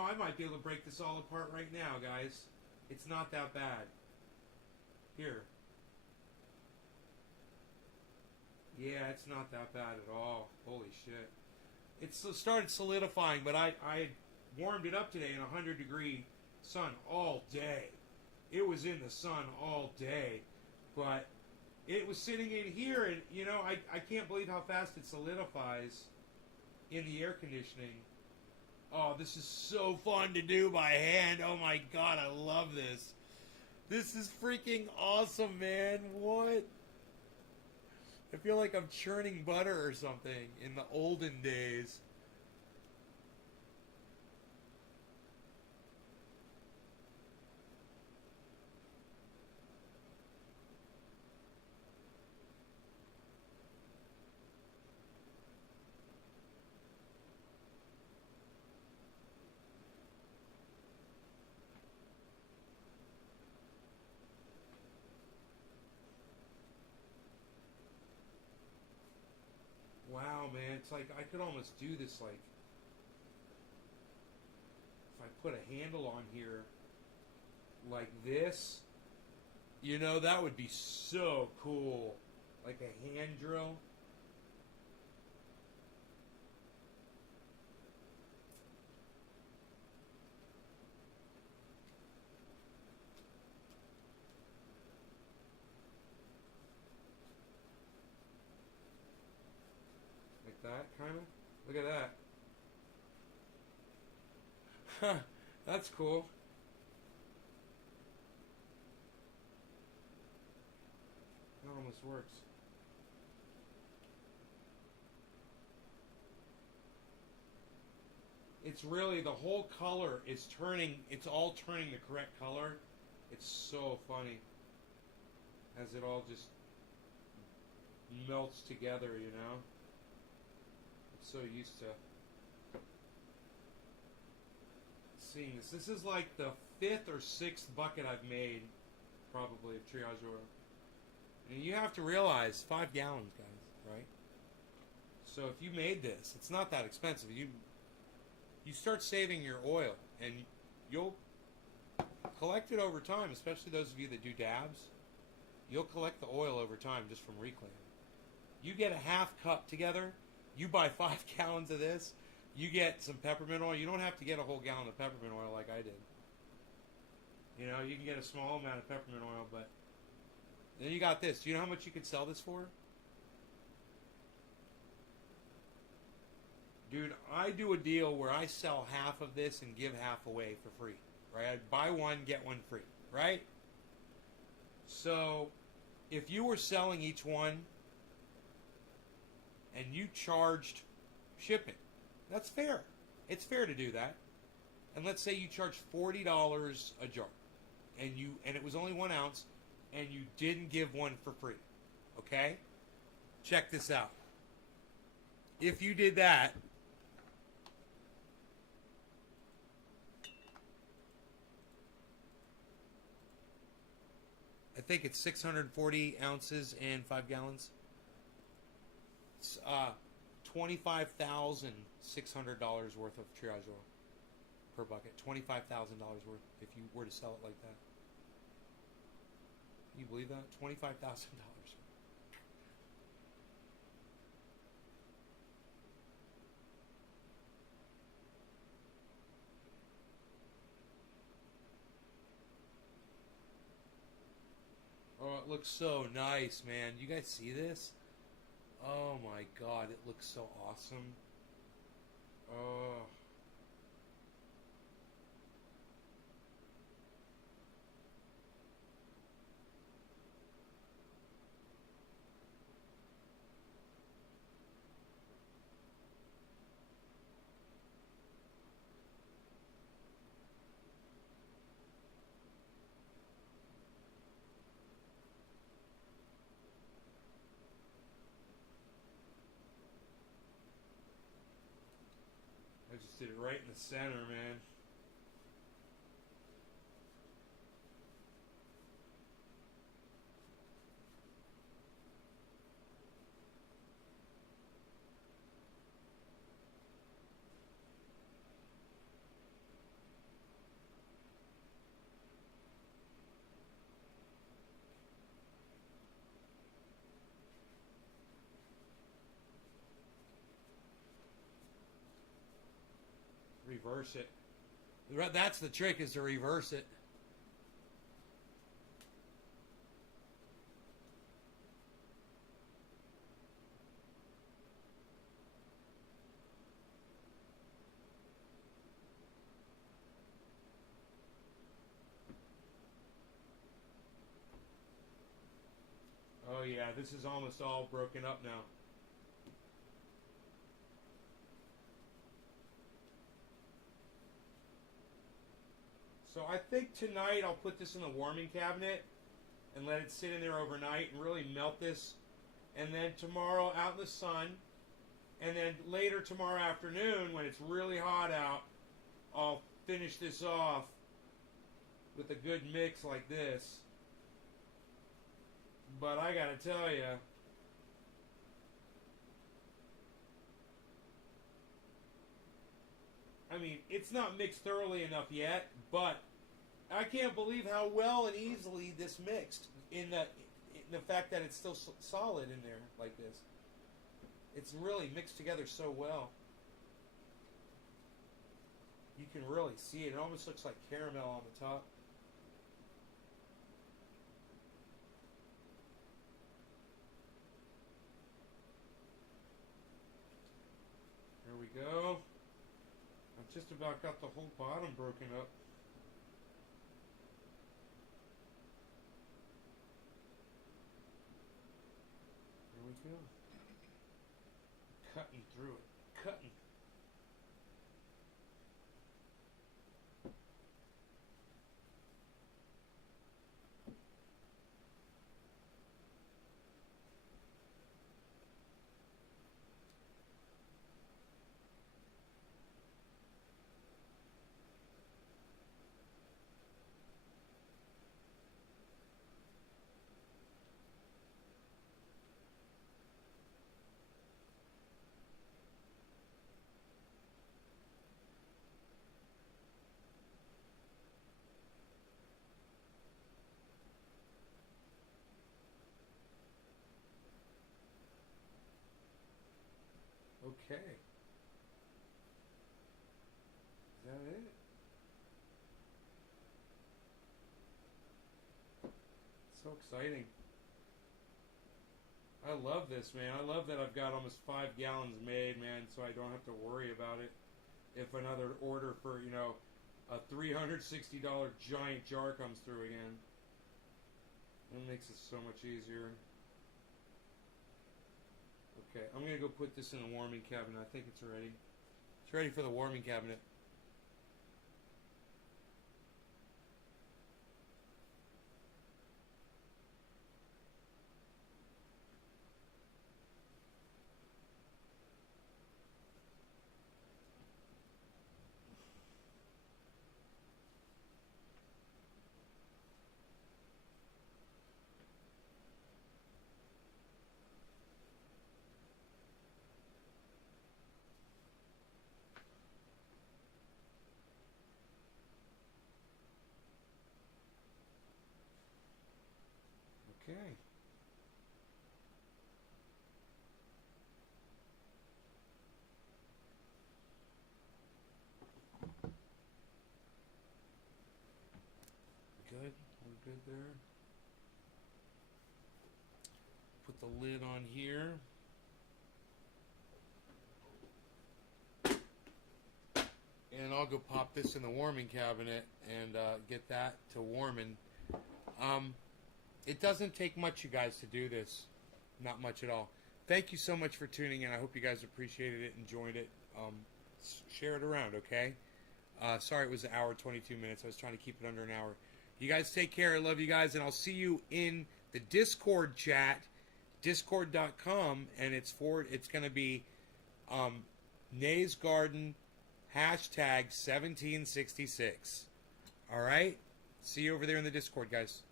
I might be able to break this all apart right now, guys. It's not that bad. Here. Yeah, it's not that bad at all. Holy shit. It's started solidifying, but I warmed it up today in 100-degree sun all day. It was in the sun all day, but it was sitting in here, and I can't believe how fast it solidifies in the air conditioning. Oh, this is so fun to do by hand. Oh my god, I love this. This is freaking awesome, man. What? I feel like I'm churning butter or something in the olden days. Wow, man, it's like I could almost do this, like, if I put a handle on here like this, that would be so cool. Like a hand drill. That kind of. Look at that. Huh, that's cool. That almost works. It's really, the whole color is turning, it's all turning the correct color. It's so funny as it all just melts together, So used to seeing this. This is like the 5th or 6th bucket I've made, probably, of triage oil. And you have to realize, 5 gallons, guys, right? So if you made this, it's not that expensive. You start saving your oil, and you'll collect it over time, especially those of you that do dabs. You'll collect the oil over time just from reclaiming. You get a half cup together. You buy 5 gallons of this. You get some peppermint oil. You don't have to get a whole gallon of peppermint oil like I did. You know, you can get a small amount of peppermint oil, but then you got this. Do you know how much you could sell this for? Dude, I do a deal where I sell half of this and give half away for free. Right? I buy one, get one free. Right? So, if you were selling each one and you charged shipping, that's fair. It's fair to do that. And let's say you charged $40 a jar, and it was only 1 ounce, and you didn't give one for free. Okay? Check this out. If you did that, I think it's 640 ounces and 5 gallons. It's $25,600 worth of triage oil per bucket. $25,000 worth if you were to sell it like that. Can you believe that? $25,000. Oh, it looks so nice, man. You guys see this? Oh my god, it looks so awesome. Oh. I just did it right in the center, man. Reverse it. That's the trick, is to reverse it. Oh yeah, this is almost all broken up now. So I think tonight I'll put this in the warming cabinet and let it sit in there overnight and really melt this. And then tomorrow out in the sun. And then later tomorrow afternoon, when it's really hot out, I'll finish this off with a good mix like this. But I gotta tell you, I mean, it's not mixed thoroughly enough yet, but I can't believe how well and easily this mixed in the fact that it's still solid in there like this. It's really mixed together so well. You can really see it. It almost looks like caramel on the top. There we go. I've just about got the whole bottom broken up. There we go. Cutting through it. Cutting. Okay. Is that it? So exciting. I love this, man. I love that I've got almost 5 gallons made, man, so I don't have to worry about it. If another order for, a $360 giant jar comes through again. It makes it so much easier. Okay, I'm going to go put this in the warming cabinet. I think it's ready. It's ready for the warming cabinet. Okay. Good. We're good there. Put the lid on here. And I'll go pop this in the warming cabinet and get that to warming. It doesn't take much, you guys, to do this. Not much at all. Thank you so much for tuning in. I hope you guys appreciated it, enjoyed it. Share it around, okay? Sorry it was an hour, 22 minutes. I was trying to keep it under an hour. You guys take care. I love you guys, and I'll see you in the Discord chat, discord.com, and it's going to be Nay's Garden hashtag 1766. All right? See you over there in the Discord, guys.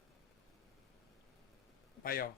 Bye, y'all.